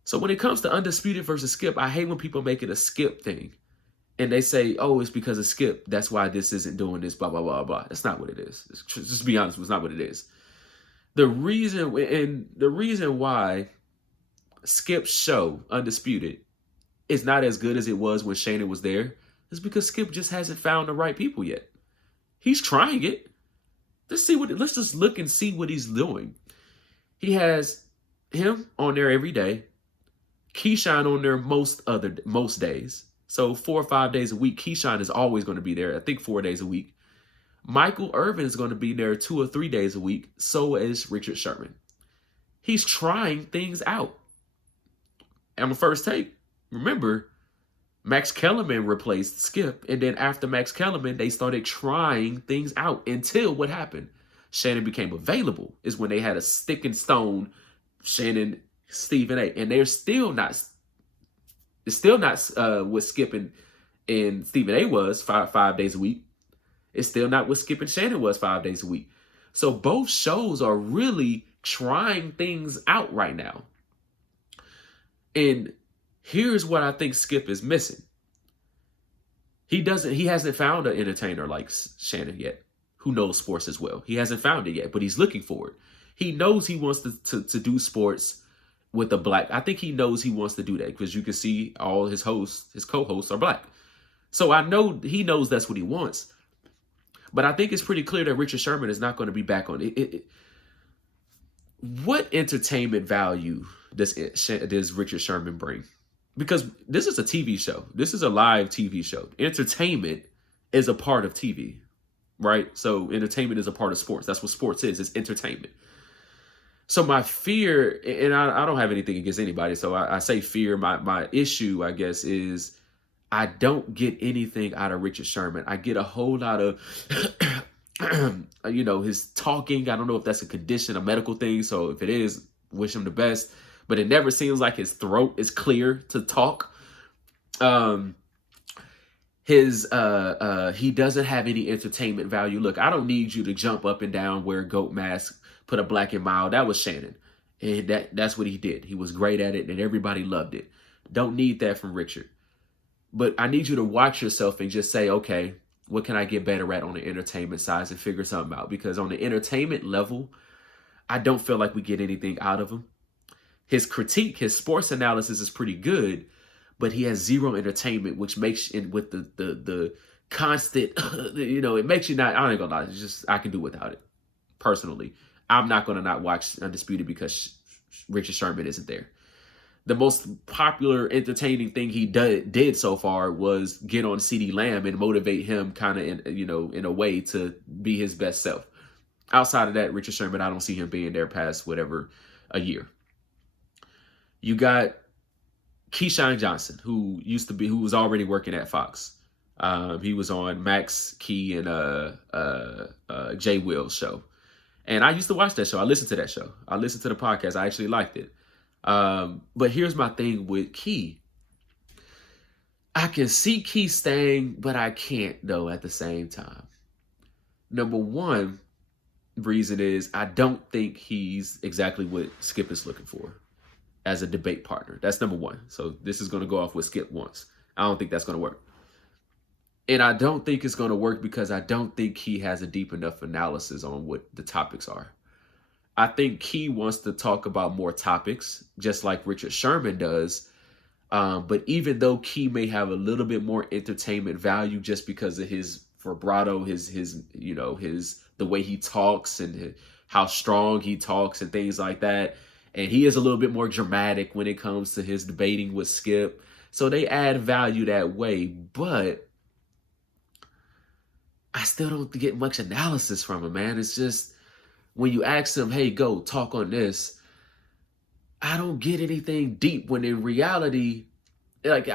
So when it comes to Undisputed versus Skip, I hate when people make it a Skip thing. And they say, oh, it's because of Skip. That's why this isn't doing this, blah, blah, blah, blah. That's not what it is. Just be honest, it's not what it is. The reason why Skip's show, Undisputed, is not as good as it was when Shannon was there is because Skip just hasn't found the right people yet. He's trying it. Let's just look and see what he's doing. He has him on there every day. Keyshawn on there most days. So 4 or 5 days a week, Keyshawn is always going to be there. I think 4 days a week. Michael Irvin is going to be there 2 or 3 days a week. So is Richard Sherman. He's trying things out. On the First Take, remember, Max Kellerman replaced Skip, and then after Max Kellerman, they started trying things out until what happened? Shannon became available is when they had a stick and stone, Shannon, Stephen A. And it's still not what Skip and Stephen A was five days a week. It's still not what Skip and Shannon was 5 days a week. So both shows are really trying things out right now. And here's what I think Skip is missing. He hasn't found an entertainer like Shannon yet, who knows sports as well. He hasn't found it yet, but he's looking for it. He knows he wants to do sports with a black. I think he knows he wants to do that because you can see all his co-hosts are black. So I know he knows that's what he wants. But I think it's pretty clear that Richard Sherman is not going to be back on it. What entertainment value does Richard Sherman bring? Because this is a TV show. This is a live TV show. Entertainment is a part of TV, right? So entertainment is a part of sports. That's what sports is. It's entertainment. So my fear, and I don't have anything against anybody, so I say fear. My issue, I guess, is I don't get anything out of Richard Sherman. I get a whole lot of, his talking. I don't know if that's a condition, a medical thing. So if it is, wish him the best. But it never seems like his throat is clear to talk. He doesn't have any entertainment value. Look, I don't need you to jump up and down, wear a goat mask, put a black and mild. That was Shannon. And that's what he did. He was great at it and everybody loved it. Don't need that from Richard. But I need you to watch yourself and just say, okay, what can I get better at on the entertainment side and figure something out? Because on the entertainment level, I don't feel like we get anything out of him. His critique, his sports analysis is pretty good, but he has zero entertainment, which makes it with the constant, it makes you not, I ain't gonna lie, it's just, I can do without it. Personally, I'm not gonna not watch Undisputed because Richard Sherman isn't there. The most popular entertaining thing he did so far was get on CeeDee Lamb and motivate him kind of in a way to be his best self. Outside of that, Richard Sherman, I don't see him being there past whatever a year. You got Keyshawn Johnson, who was already working at Fox. He was on Max Key and Jay Will's show. And I used to watch that show. I listened to that show. I listened to the podcast. I actually liked it. But here's my thing with Key. I can see Key staying, but I can't though at the same time. Number one reason is I don't think he's exactly what Skip is looking for as a debate partner. That's number one. So this is going to go off what Skip wants. I don't think that's going to work. And I don't think it's going to work because I don't think he has a deep enough analysis on what the topics are. I think Key wants to talk about more topics, just like Richard Sherman does. But even though Key may have a little bit more entertainment value just because of his vibrato, the way he talks and how strong he talks and things like that. And he is a little bit more dramatic when it comes to his debating with Skip. So they add value that way. But I still don't get much analysis from him, man. It's just, when you ask him, hey, go talk on this, I don't get anything deep when in reality, like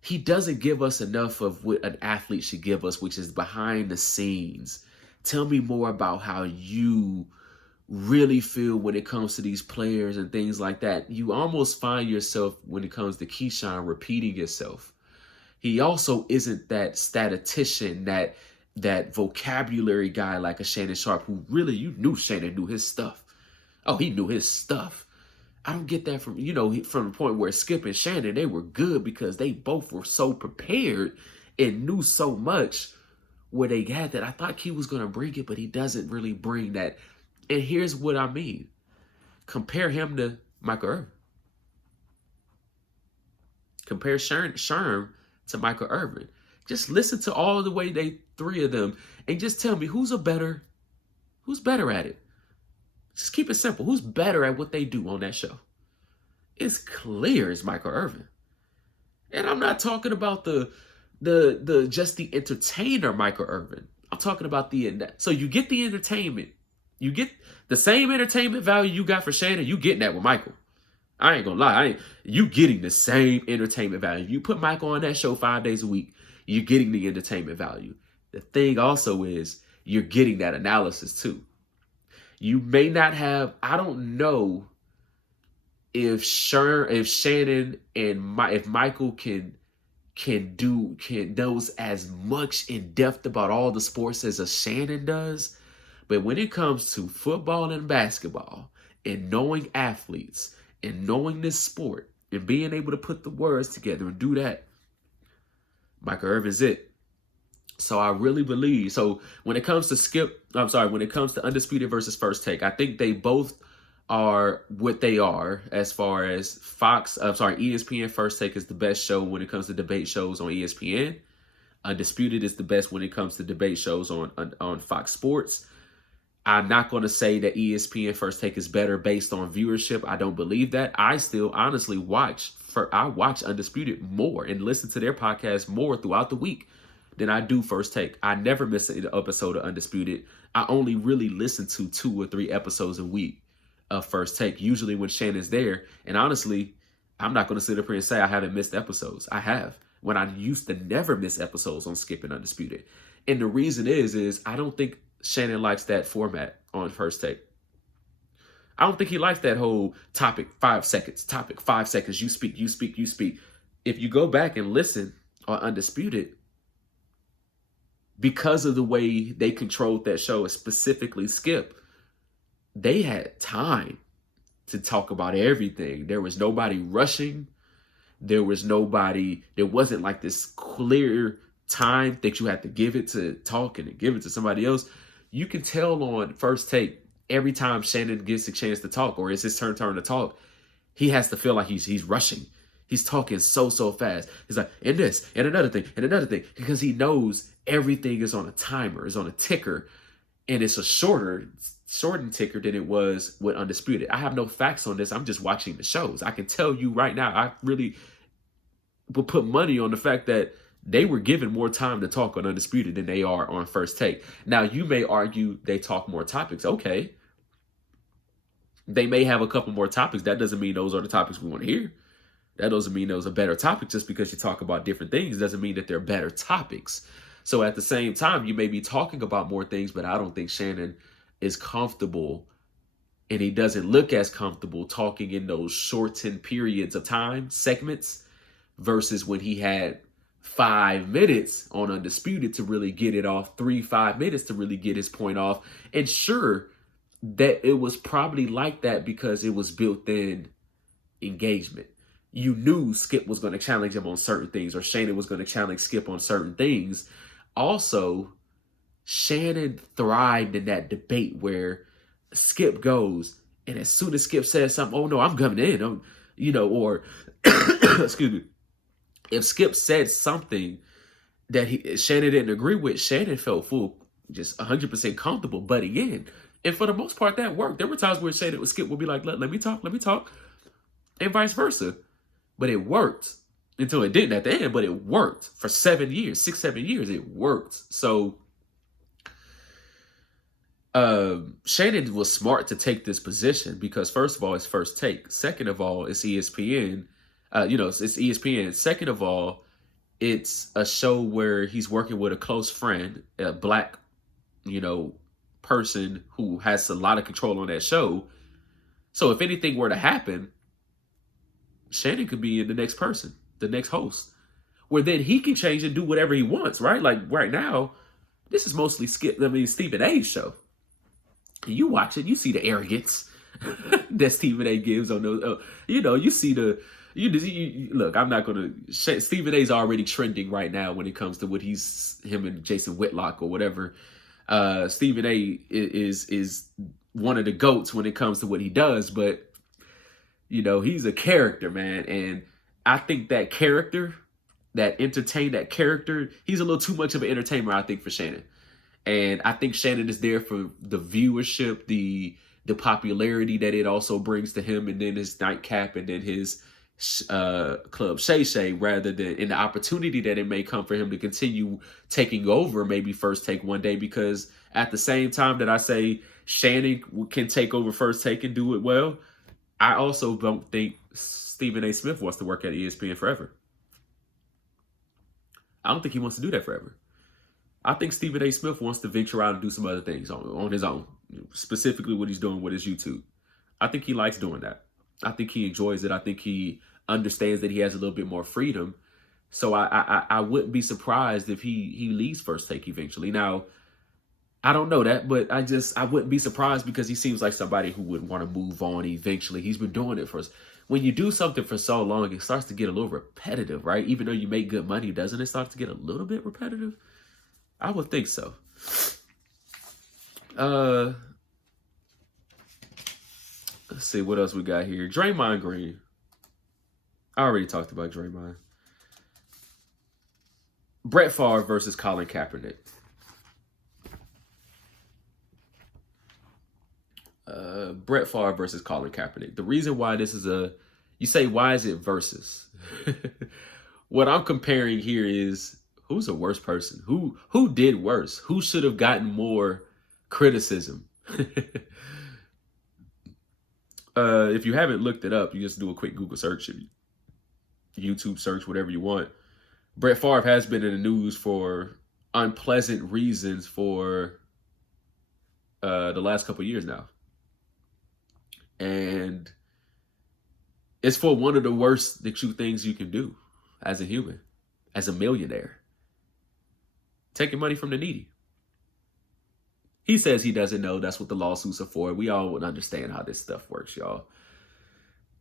he doesn't give us enough of what an athlete should give us, which is behind the scenes. Tell me more about how you really feel when it comes to these players and things like that. You almost find yourself when it comes to Keyshawn repeating yourself. He also isn't that statistician, that vocabulary guy like a Shannon Sharp, who really, you knew Shannon knew his stuff. Oh, he knew his stuff. I don't get that from the point where Skip and Shannon, they were good because they both were so prepared and knew so much where they had that. I thought he was going to bring it, but he doesn't really bring that. And here's what I mean. Compare him to Michael Irvin. Compare Sherm to Michael Irvin. Just listen to all the way they three of them and just tell me who's better at it. Just keep it simple. Who's better at what they do on that show? It's clear it's Michael Irvin. And I'm not talking about the just the entertainer Michael Irvin. I'm talking about so you get the entertainment. You get the same entertainment value you got for Shannon, you getting that with Michael. I ain't gonna lie. You getting the same entertainment value. If you put Michael on that show 5 days a week, you're getting the entertainment value. The thing also is you're getting that analysis too. You may not have, I don't know if Shannon and if Michael can knows as much in depth about all the sports as a Shannon does. But when it comes to football and basketball and knowing athletes and knowing this sport and being able to put the words together and do that, Michael Irvin's it. So I really believe, so when it comes to when it comes to Undisputed versus First Take, I think they both are what they are as far as ESPN First Take is the best show when it comes to debate shows on ESPN. Undisputed is the best when it comes to debate shows on Fox Sports. I'm not going to say that ESPN First Take is better based on viewership. I don't believe that. I still honestly watch Undisputed more and listen to their podcast more throughout the week than I do First Take. I never miss an episode of Undisputed. I only really listen to 2 or 3 episodes a week of First Take, usually when Shannon's there. And honestly, I'm not going to sit up here and say I haven't missed episodes. I have. When I used to never miss episodes on Skipping Undisputed. And the reason is I don't think Shannon likes that format on First Take. I don't think he likes that whole topic 5 seconds, topic 5 seconds, you speak, you speak, you speak. If you go back and listen on Undisputed, because of the way they controlled that show, specifically Skip, they had time to talk about everything. There was nobody rushing. There wasn't like this clear time that you had to give it to talk and give it to somebody else. You can tell on First Take, every time Shannon gets a chance to talk or it's his turn to talk, he has to feel like he's rushing. He's talking so fast. He's like, and this, and another thing, because he knows everything is on a timer, is on a ticker, and it's a shortened ticker than it was with Undisputed. I have no facts on this. I'm just watching the shows. I can tell you right now, I really would put money on the fact that they were given more time to talk on Undisputed than they are on First Take. Now, you may argue they talk more topics. Okay. They may have a couple more topics. That doesn't mean those are the topics we want to hear. That doesn't mean those are better topics. Just because you talk about different things doesn't mean that they're better topics. So at the same time, you may be talking about more things, but I don't think Shannon is comfortable, and he doesn't look as comfortable talking in those shortened periods of time, segments, versus when he had 5 minutes on Undisputed to really get it off, 5 minutes to really get his point off. And sure, that it was probably like that because it was built-in engagement. You knew Skip was going to challenge him on certain things, or Shannon was going to challenge Skip on certain things. Also, Shannon thrived in that debate where Skip goes, and as soon as Skip says something, oh no, I'm coming in, or excuse me. If Skip said something that Shannon didn't agree with, Shannon felt just 100% comfortable butting in. And for the most part, that worked. There were times where Skip would be like, let me talk, and vice versa. But it worked until it didn't at the end, but it worked for 7 years, 6-7 years, it worked. So Shannon was smart to take this position because first of all, it's First Take. Second of all, it's ESPN. It's ESPN. Second of all, it's a show where he's working with a close friend, a black, person who has a lot of control on that show. So if anything were to happen, Shannon could be the next person, the next host, where then he can change and do whatever he wants, right? Like right now, this is mostly Stephen A's show. You watch it, you see the arrogance that Stephen A gives on those. You see look, I'm not going to. Stephen A's already trending right now when it comes to what him and Jason Whitlock or whatever. Stephen A is one of the GOATs when it comes to what he does, but he's a character, man. And I think that character, that character, he's a little too much of an entertainer, I think, for Shannon. And I think Shannon is there for the viewership, the popularity that it also brings to him, and then his nightcap, and then his Club Shay Shay, rather than in the opportunity that it may come for him to continue taking over maybe First Take one day, because at the same time that I say Shannon can take over First Take and do it well, I also don't think Stephen A. Smith wants to work at ESPN forever. I don't think he wants to do that forever. I think Stephen A. Smith wants to venture out and do some other things on his own, specifically what he's doing with his YouTube. I think he likes doing that. I think he enjoys it. I think he understands that he has a little bit more freedom. So I wouldn't be surprised if he leaves First Take eventually. Now, I don't know that, but I wouldn't be surprised because he seems like somebody who would want to move on eventually. He's been doing it for us. When you do something for so long, it starts to get a little repetitive, right? Even though you make good money, doesn't it start to get a little bit repetitive? I would think so. Let's see what else we got here. Draymond Green. I already talked about Draymond. Brett Favre versus Colin Kaepernick. Brett Favre versus Colin Kaepernick. The reason why this is you say, why is it versus? What I'm comparing here is who's the worst person? Who did worse? Who should have gotten more criticism? If you haven't looked it up, you just do a quick Google search, YouTube search, whatever you want. Brett Favre has been in the news for unpleasant reasons for the last couple of years now. And it's for one of the worst things you can do as a human, as a millionaire. Taking money from the needy. He says he doesn't know. That's what the lawsuits are for. We all would understand how this stuff works, y'all.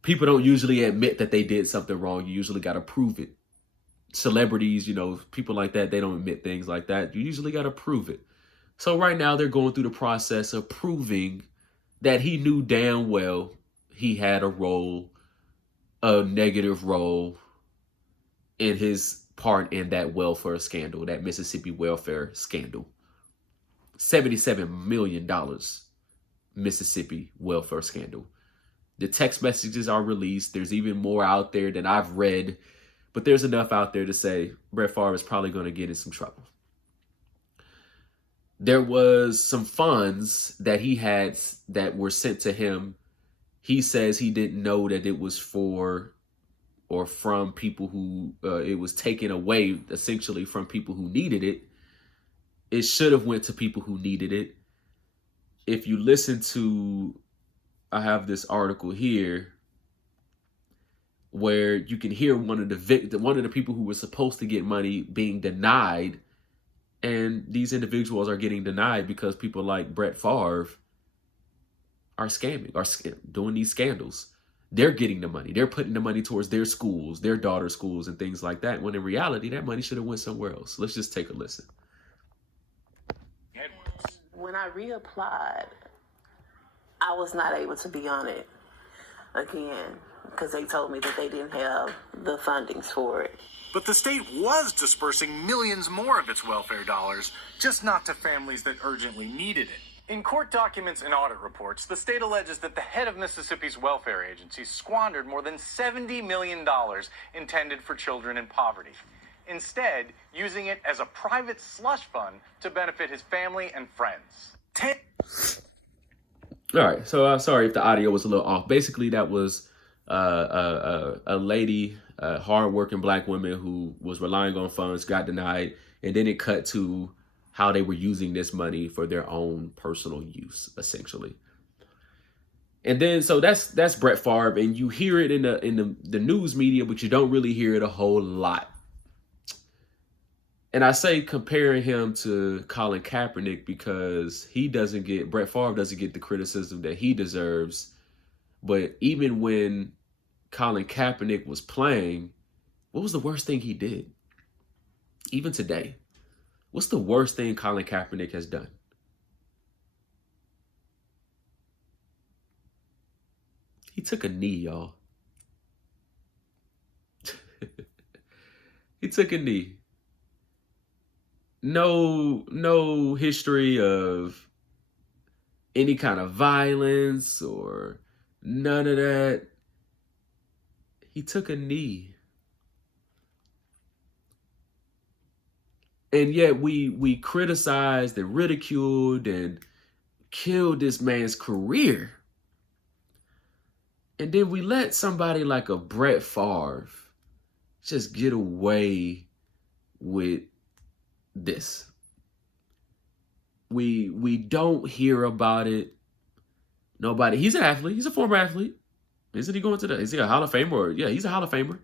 People don't usually admit that they did something wrong. You usually got to prove it. Celebrities, people like that, they don't admit things like that. You usually got to prove it. So right now they're going through the process of proving that he knew damn well he had a negative role in his part in that welfare scandal, that Mississippi welfare scandal. $77 million Mississippi welfare scandal. The text messages are released. There's even more out there than I've read, but there's enough out there to say Brett Favre is probably going to get in some trouble. There was some funds that he had that were sent to him. He says he didn't know that it was for or from people who, it was taken away essentially from people who needed it. It should have went to people who needed it. If you listen to, I have this article here where you can hear one of the people who were supposed to get money being denied. And these individuals are getting denied because people like Brett Favre are scamming, are doing these scandals. They're getting the money. They're putting the money towards their schools, their daughter schools, and things like that. When in reality, that money should have went somewhere else. Let's just take a listen. When I reapplied, I was not able to be on it again because they told me that they didn't have the fundings for it. But the state was dispersing millions more of its welfare dollars, just not to families that urgently needed it. In court documents and audit reports, the state alleges that the head of Mississippi's welfare agency squandered more than $70 million intended for children in poverty, instead using it as a private slush fund to benefit his family and friends. All right, so sorry if the audio was a little off. Basically, that was a lady, a hardworking black woman who was relying on funds, got denied, and then it cut to how they were using this money for their own personal use, essentially. And then, so that's Brett Favre, and you hear it in the news media, but you don't really hear it a whole lot. And I say comparing him to Colin Kaepernick because Brett Favre doesn't get the criticism that he deserves. But even when Colin Kaepernick was playing, what was the worst thing he did? Even today, what's the worst thing Colin Kaepernick has done? He took a knee, y'all. He took a knee. No history of any kind of violence or none of that. He took a knee. And yet we criticized and ridiculed and killed this man's career. And then we let somebody like a Brett Favre just get away with this. We don't hear about it. Nobody. He's an athlete. He's a former athlete. Isn't he going to is he a Hall of Famer? Yeah, he's a Hall of Famer.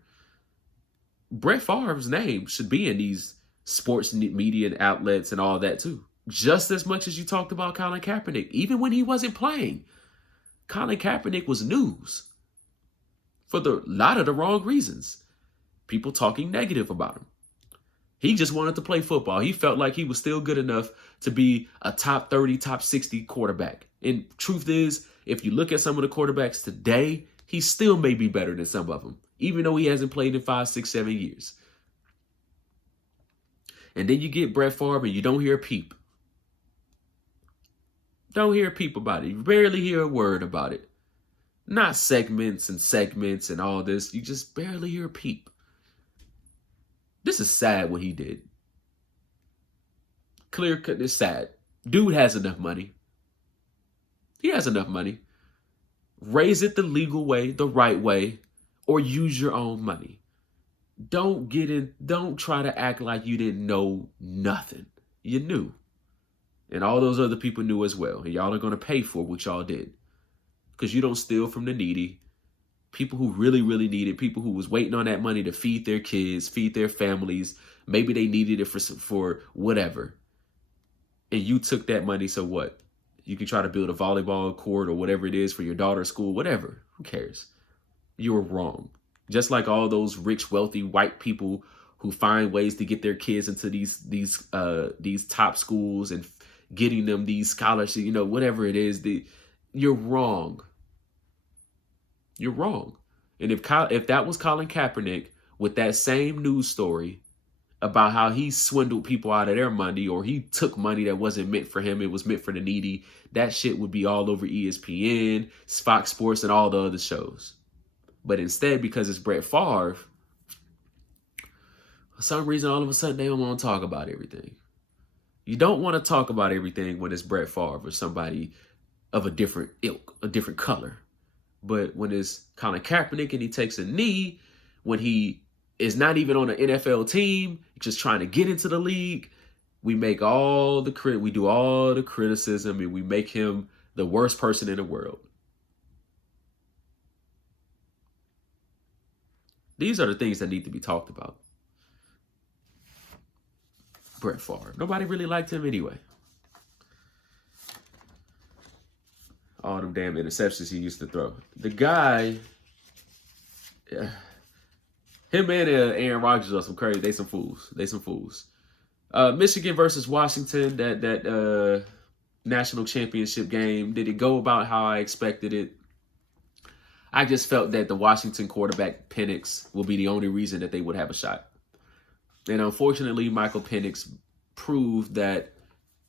Brett Favre's name should be in these sports media outlets and all that too. Just as much as you talked about Colin Kaepernick. Even when he wasn't playing, Colin Kaepernick was news for a lot of the wrong reasons. People talking negative about him. He just wanted to play football. He felt like he was still good enough to be a top 30, top 60 quarterback. And truth is, if you look at some of the quarterbacks today, he still may be better than some of them, even though he hasn't played in 5, 6, 7 years. And then you get Brett Favre and you don't hear a peep. Don't hear a peep about it. You barely hear a word about it. Not segments and all this. You just barely hear a peep. This is sad what he did. Clear cut, it's sad. Dude has enough money. He has enough money. Raise it the legal way, the right way, or use your own money. Don't try to act like you didn't know nothing. You knew. And all those other people knew as well. And y'all are going to pay for what y'all did. Because you don't steal from the needy. People who really, really need it. People who was waiting on that money to feed their kids, feed their families. Maybe they needed it for whatever. And you took that money, so what? You can try to build a volleyball court or whatever it is for your daughter's school, whatever. Who cares? You were wrong. Just like all those rich, wealthy white people who find ways to get their kids into these top schools and getting them these scholarships, whatever it is, you're wrong. You're wrong. And if that was Colin Kaepernick with that same news story about how he swindled people out of their money, or he took money that wasn't meant for him, it was meant for the needy, that shit would be all over ESPN, Fox Sports, and all the other shows. But instead, because it's Brett Favre, for some reason, all of a sudden, they don't want to talk about everything. You don't want to talk about everything when it's Brett Favre or somebody of a different ilk, a different color. But when it's Colin Kaepernick and he takes a knee, when he is not even on an NFL team, just trying to get into the league, we do all the criticism, and we make him the worst person in the world. These are the things that need to be talked about. Brett Favre. Nobody really liked him anyway. All them damn interceptions he used to throw. The guy, him and Aaron Rodgers are some crazy. They some fools. Michigan versus Washington, that national championship game. Did it go about how I expected it? I just felt that the Washington quarterback, Penix, will be the only reason that they would have a shot. And unfortunately, Michael Penix proved that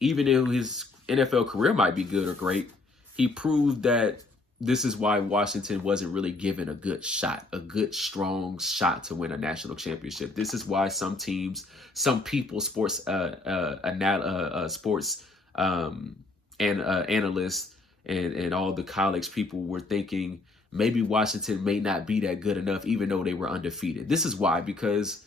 even though his NFL career might be good or great, he proved that this is why Washington wasn't really given a good shot, a good, strong shot to win a national championship. This is why some teams, some people, sports analysts and all the college people were thinking maybe Washington may not be that good enough, even though they were undefeated. This is why, because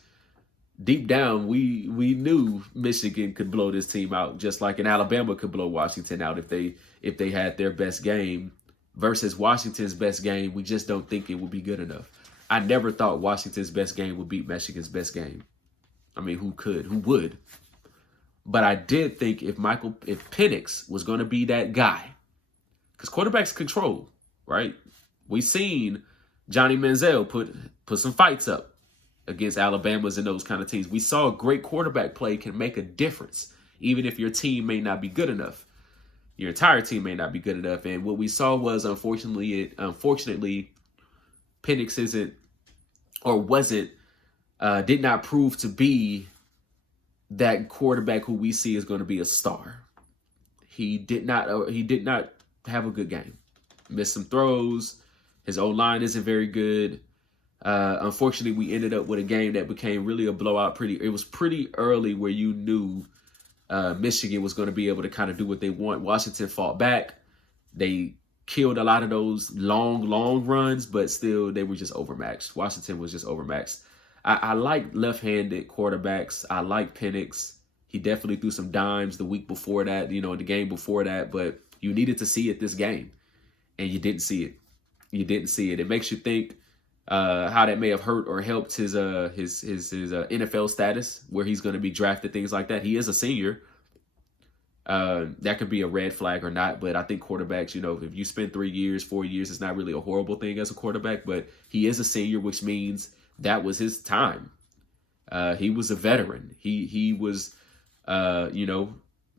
deep down, we knew Michigan could blow this team out, just like Alabama could blow Washington out if they had their best game versus Washington's best game. We just don't think it would be good enough. I never thought Washington's best game would beat Michigan's best game. I mean, who would? But I did think if Penix was going to be that guy, because quarterbacks control, right? We seen Johnny Manziel put some fights up against Alabama's and those kind of teams. We saw a great quarterback play can make a difference, even if your team may not be good enough. Your entire team may not be good enough. And what we saw was, unfortunately, Penix did not prove to be that quarterback who we see is going to be a star. He did not have a good game. Missed some throws. His O-line isn't very good. Unfortunately, we ended up with a game that became really a blowout. It was pretty early where you knew Michigan was going to be able to kind of do what they want. Washington fought back. They killed a lot of those long runs, but still they were just overmatched. Washington was just overmatched. I like left-handed quarterbacks. I like Penix. He definitely threw some dimes the week before that, the game before that, but you needed to see it this game, and you didn't see it. You didn't see it. It makes you think how that may have hurt or helped his NFL status, where he's going to be drafted, things like that. He is a senior. That could be a red flag or not, but I think quarterbacks, if you spend 3 years, 4 years, it's not really a horrible thing as a quarterback, but he is a senior, which means that was his time. He was a veteran. He was,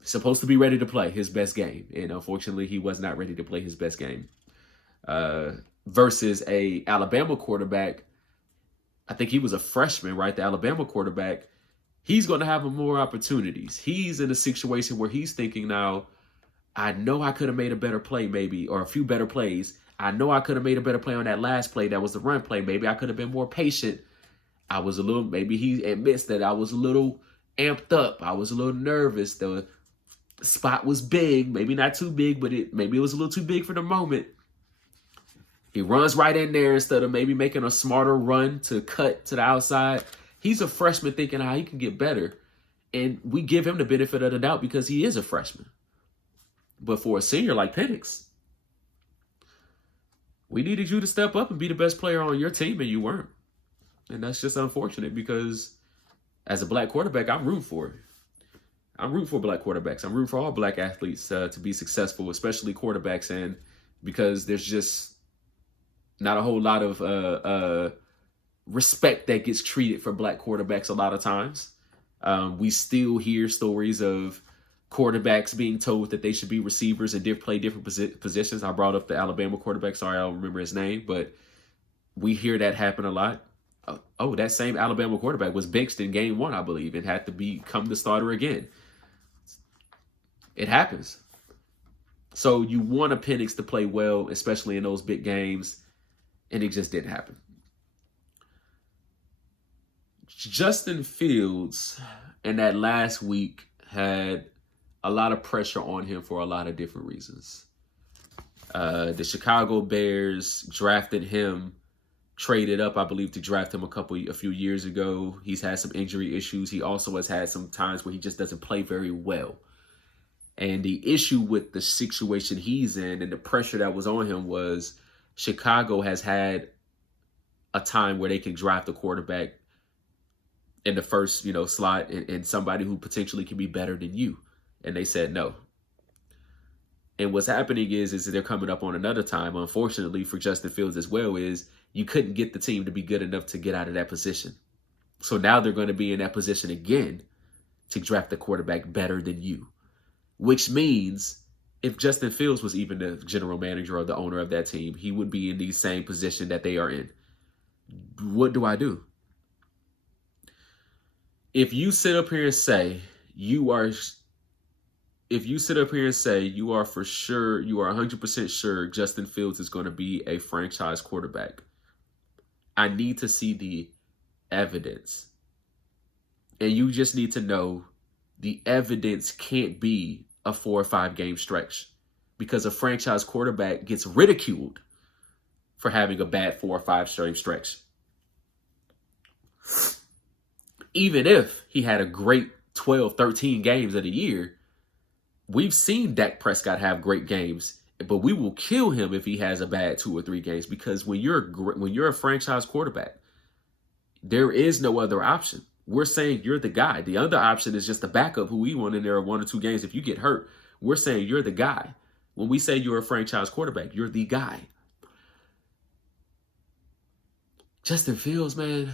supposed to be ready to play his best game, and unfortunately, he was not ready to play his best game. Versus a Alabama quarterback, I think he was a freshman, right? The Alabama quarterback, he's going to have more opportunities. He's in a situation where he's thinking now, I know I could have made a better play maybe, or a few better plays. I know I could have made a better play on that last play. That was the run play. Maybe I could have been more patient. Maybe he admits that I was a little amped up. I was a little nervous. The spot was big, maybe not too big, but maybe it was a little too big for the moment. He runs right in there instead of maybe making a smarter run to cut to the outside. He's a freshman thinking how he can get better. And we give him the benefit of the doubt because he is a freshman. But for a senior like Penix, we needed you to step up and be the best player on your team, and you weren't. And that's just unfortunate because as a black quarterback, I'm rooting for it. I'm rooting for black quarterbacks. I'm rooting for all black athletes to be successful, especially quarterbacks, and because there's just not a whole lot of respect that gets treated for black quarterbacks a lot of times. We still hear stories of quarterbacks being told that they should be receivers and play different positions. I brought up the Alabama quarterback. Sorry, I don't remember his name, but we hear that happen a lot. Oh, that same Alabama quarterback was benched in game 1, I believe, and had to become the starter again. It happens. So you want a Penix to play well, especially in those big games, and it just didn't happen. Justin Fields in that last week had a lot of pressure on him for a lot of different reasons. The Chicago Bears drafted him, traded up, I believe, to draft him a few years ago. He's had some injury issues. He also has had some times where he just doesn't play very well. And the issue with the situation he's in and the pressure that was on him was Chicago has had a time where they can draft a quarterback in the first, slot and somebody who potentially can be better than you. And they said no. And what's happening is they're coming up on another time, unfortunately for Justin Fields as well, is you couldn't get the team to be good enough to get out of that position. So now they're going to be in that position again to draft a quarterback better than you. Which means if Justin Fields was even the general manager or the owner of that team, he would be in the same position that they are in. What do I do? If you sit up here and say you are for sure, you are 100% sure Justin Fields is going to be a franchise quarterback, I need to see the evidence. And you just need to know the evidence can't be a 4 or 5 game stretch, because a franchise quarterback gets ridiculed for having a bad 4 or 5 game stretch. Even if he had a great 12, 13 games of the year, we've seen Dak Prescott have great games, but we will kill him if he has a bad 2 or 3 games, because when you're a franchise quarterback, there is no other option. We're saying you're the guy. The other option is just the backup who we want in there 1 or 2 games. If you get hurt, we're saying you're the guy. When we say you're a franchise quarterback, you're the guy. Justin Fields, man.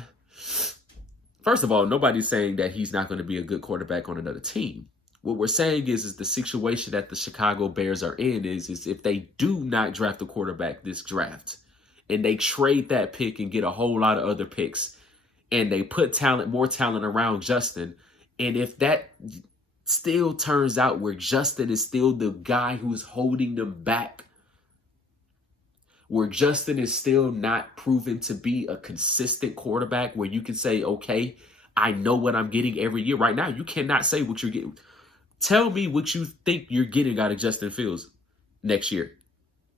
First of all, nobody's saying that he's not going to be a good quarterback on another team. What we're saying is the situation that the Chicago Bears are in is if they do not draft a quarterback this draft and they trade that pick and get a whole lot of other picks and they put more talent around Justin, and if that still turns out where Justin is still the guy who's holding them back, where Justin is still not proven to be a consistent quarterback where you can say, okay, I know what I'm getting every year. Right now, you cannot say what you're getting. Tell me what you think you're getting out of Justin Fields next year.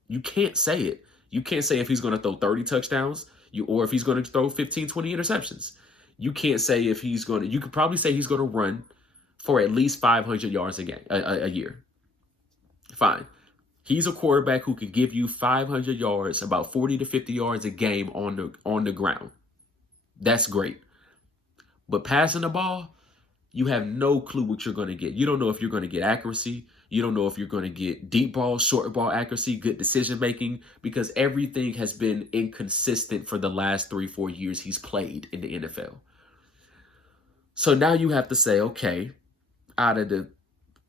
You can't say it. You can't say if he's going to throw 30 touchdowns or if he's going to throw 15, 20 interceptions. You can't say if he's going to, you could probably say he's going to run for at least 500 yards a year. Fine. He's a quarterback who can give you 500 yards, about 40 to 50 yards a game on the ground. That's great. But passing the ball, you have no clue what you're going to get. You don't know if you're going to get accuracy. You don't know if you're going to get deep ball, short ball accuracy, good decision making, because everything has been inconsistent for the last 3-4 years he's played in the NFL. So now you have to say, okay, out of the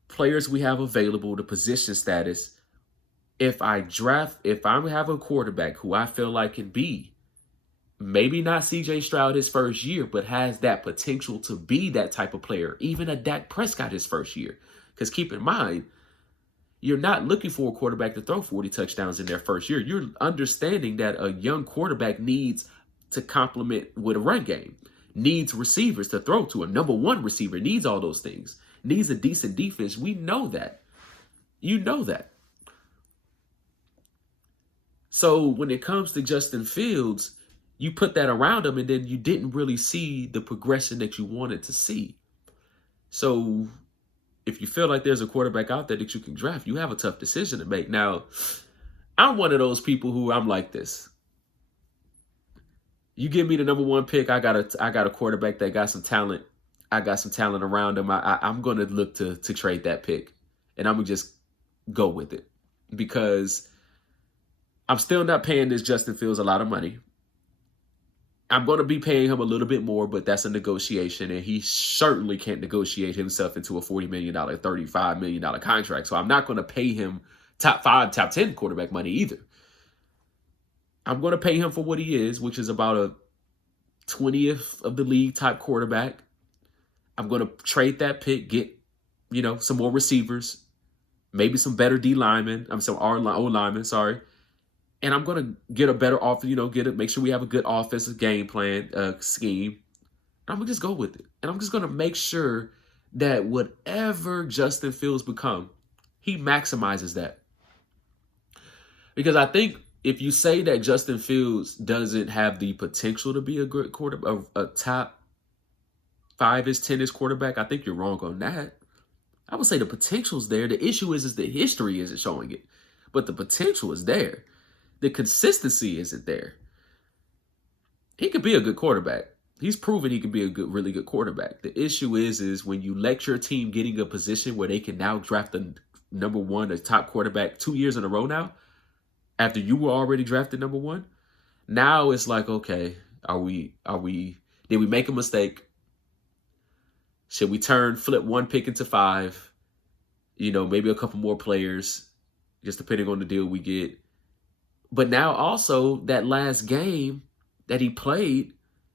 players we have available, the position status, if I have a quarterback who I feel like can be, maybe not CJ Stroud his first year, but has that potential to be that type of player, even a Dak Prescott his first year. Because keep in mind, you're not looking for a quarterback to throw 40 touchdowns in their first year. You're understanding that a young quarterback needs to complement with a run game, needs receivers to throw to. A number one receiver needs all those things, needs a decent defense. We know that. You know that. So when it comes to Justin Fields, you put that around him and then you didn't really see the progression that you wanted to see. So if you feel like there's a quarterback out there that you can draft, you have a tough decision to make. Now, I'm one of those people who I'm like this. You give me the number one pick, I got a quarterback that got some talent. I got some talent around him. I'm going to look to trade that pick. And I'm going to just go with it. Because I'm still not paying this Justin Fields a lot of money. I'm going to be paying him a little bit more, but that's a negotiation. And he certainly can't negotiate himself into a $40 million, $35 million contract. So I'm not going to pay him top 5, top 10 quarterback money either. I'm going to pay him for what he is, which is about a 20th of the league type quarterback. I'm going to trade that pick, get, some more receivers, maybe some better D linemen. Some O linemen, sorry. And I'm going to get a better make sure we have a good offensive game plan, scheme. I'm going to just go with it. And I'm just going to make sure that whatever Justin Fields become, he maximizes that. Because I think if you say that Justin Fields doesn't have the potential to be a good quarterback, a top 5-ish, 10-ish quarterback, I think you're wrong on that. I would say the potential's there. The issue is the history isn't showing it. But the potential is there. The consistency isn't there. He could be a good quarterback. He's proven he can be a really good quarterback. The issue is when you let your team getting a position where they can now draft the number one, the top quarterback 2 years in a row now, after you were already drafted number one. Now it's like, okay, did we make a mistake? Should we flip one pick into 5? Maybe a couple more players, just depending on the deal we get. But now also that last game that he played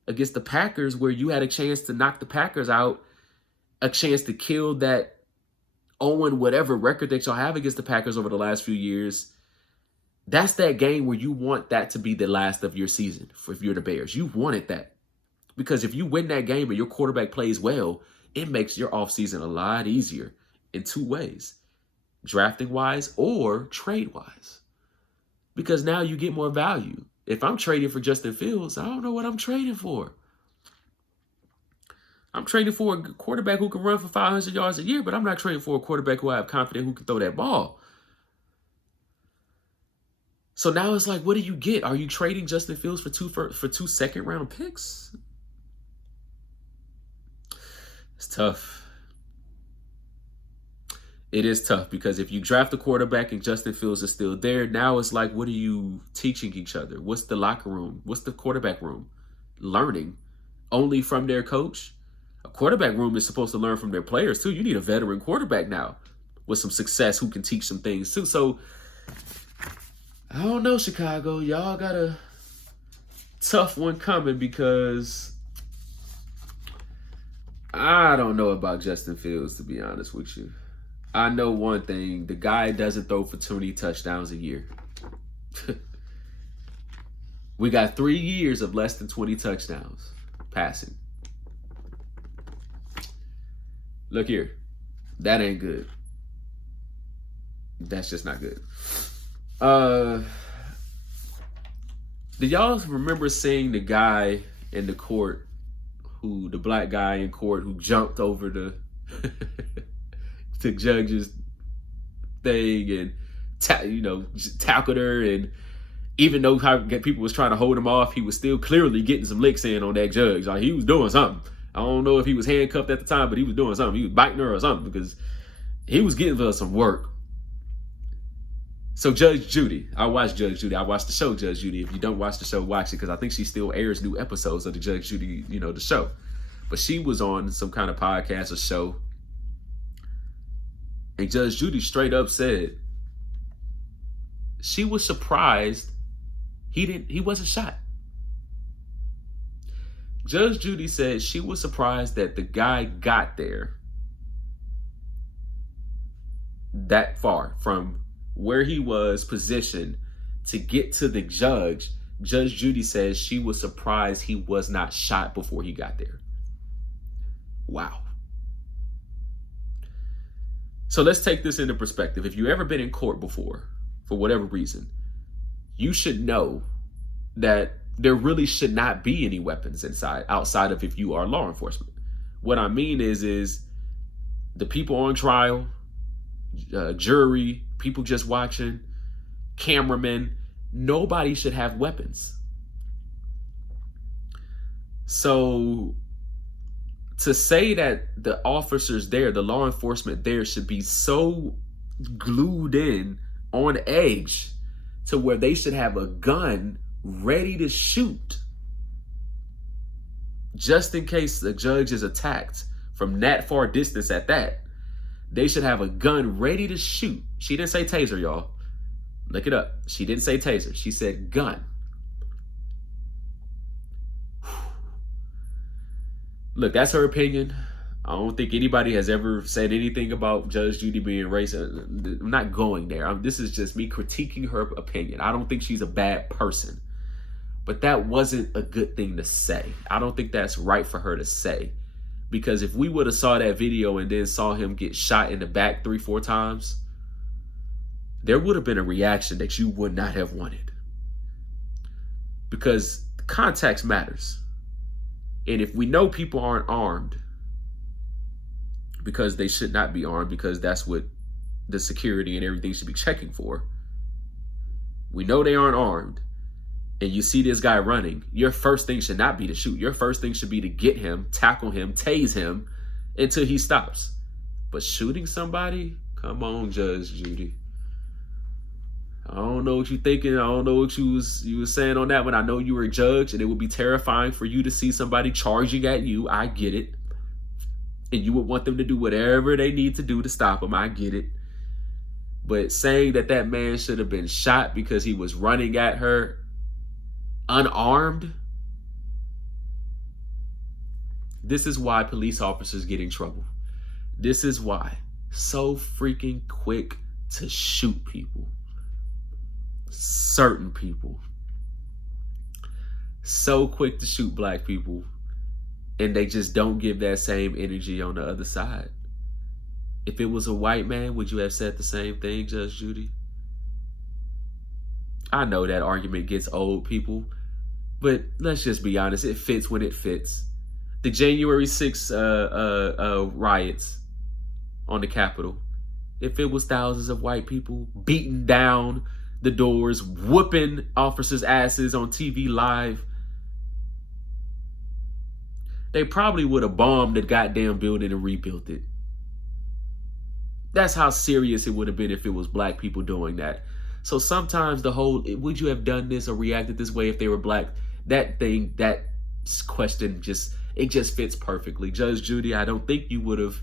against the Packers, where you had a chance to knock the Packers out, a chance to kill that 0 whatever record that y'all have against the Packers over the last few years. That's that game where you want that to be the last of your season if you're the Bears. You wanted that. Because if you win that game and your quarterback plays well, it makes your offseason a lot easier in 2 ways. Drafting-wise or trade-wise. Because now you get more value. If I'm trading for Justin Fields, I don't know what I'm trading for. I'm trading for a quarterback who can run for 500 yards a year, but I'm not trading for a quarterback who I have confidence who can throw that ball. So now it's like, what do you get? Are you trading Justin Fields for two second-round picks? It's tough. It is tough because if you draft a quarterback and Justin Fields is still there, now it's like, what are you teaching each other? What's the locker room? What's the quarterback room? Learning only from their coach? A quarterback room is supposed to learn from their players too. You need a veteran quarterback now with some success who can teach some things too. So I don't know, Chicago. Y'all got a tough one coming because I don't know about Justin Fields, to be honest with you. I know one thing. The guy doesn't throw for 20 touchdowns a year. We got 3 years of less than 20 touchdowns passing. Look here. That ain't good. That's just not good. Did y'all remember seeing the guy in the court, the black guy in court who jumped over the the judge's thing and tackled her, and even though people was trying to hold him off, he was still clearly getting some licks in on that judge. Like, he was doing something. I don't know if he was handcuffed at the time, but he was doing something. He was biting her or something, because he was getting her some work. So Judge Judy, I watched Judge Judy. I watched the show Judge Judy. If you don't watch the show, watch it, because I think she still airs new episodes of the Judge Judy, the show. But she was on some kind of podcast or show, and Judge Judy straight up said she was surprised he wasn't shot. Judge Judy said she was surprised that the guy got there that far from where he was positioned to get to the judge. Judge Judy says she was surprised he was not shot before he got there. Wow. So let's take this into perspective. If you've ever been in court before, for whatever reason, you should know that there really should not be any weapons outside of if you are law enforcement. What I mean is the people on trial, jury, people just watching, cameramen, nobody should have weapons. So to say that the officers there, the law enforcement there, should be so glued in on edge to where they should have a gun ready to shoot just in case the judge is attacked from that far distance at that. They should have a gun ready to shoot. She didn't say taser, y'all. Look it up. She didn't say taser. She said gun. Look, that's her opinion. I don't think anybody has ever said anything about Judge Judy being racist. I'm not going there. This is just me critiquing her opinion. I don't think she's a bad person. But that wasn't a good thing to say. I don't think that's right for her to say. Because if we would have saw that video and then saw him get shot in the back 3-4 times, there would have been a reaction that you would not have wanted. Because context matters. And if we know people aren't armed, because they should not be armed, because that's what the security and everything should be checking for. We know they aren't armed, and you see this guy running, your first thing should not be to shoot. Your first thing should be to get him, tackle him, tase him until he stops. But shooting somebody? Come on, Judge Judy. I don't know what you're thinking. I don't know what you was saying on that one. I know you were a judge, and it would be terrifying for you to see somebody charging at you. I get it. And you would want them to do whatever they need to do to stop him. I get it. But saying that man should have been shot because he was running at her unarmed, this is why police officers get in trouble. This is why. So freaking quick to shoot people. Certain people. So quick to shoot black people. And they just don't give that same energy on the other side. If it was a white man, would you have said the same thing, Judge Judy? I know that argument gets old, people. But let's just be honest. It fits when it fits. The January 6th riots on the Capitol. If it was thousands of white people beating down the doors, whooping officers' asses on TV live, they probably would have bombed the goddamn building and rebuilt it. That's how serious it would have been if it was black people doing that. So sometimes the whole, would you have done this or reacted this way if they were black? That question just fits perfectly. Judge Judy, I don't think you would have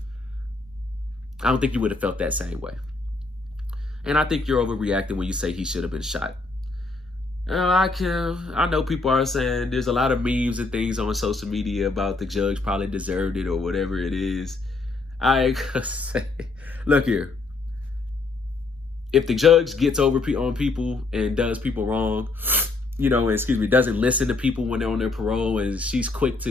felt that same way. And I think you're overreacting when you say he should have been shot. I know people are saying there's a lot of memes and things on social media about the judge probably deserved it or whatever it is. I ain't gonna say, look here. If the judge gets over on people and does people wrong, doesn't listen to people when they're on their parole, and she's quick to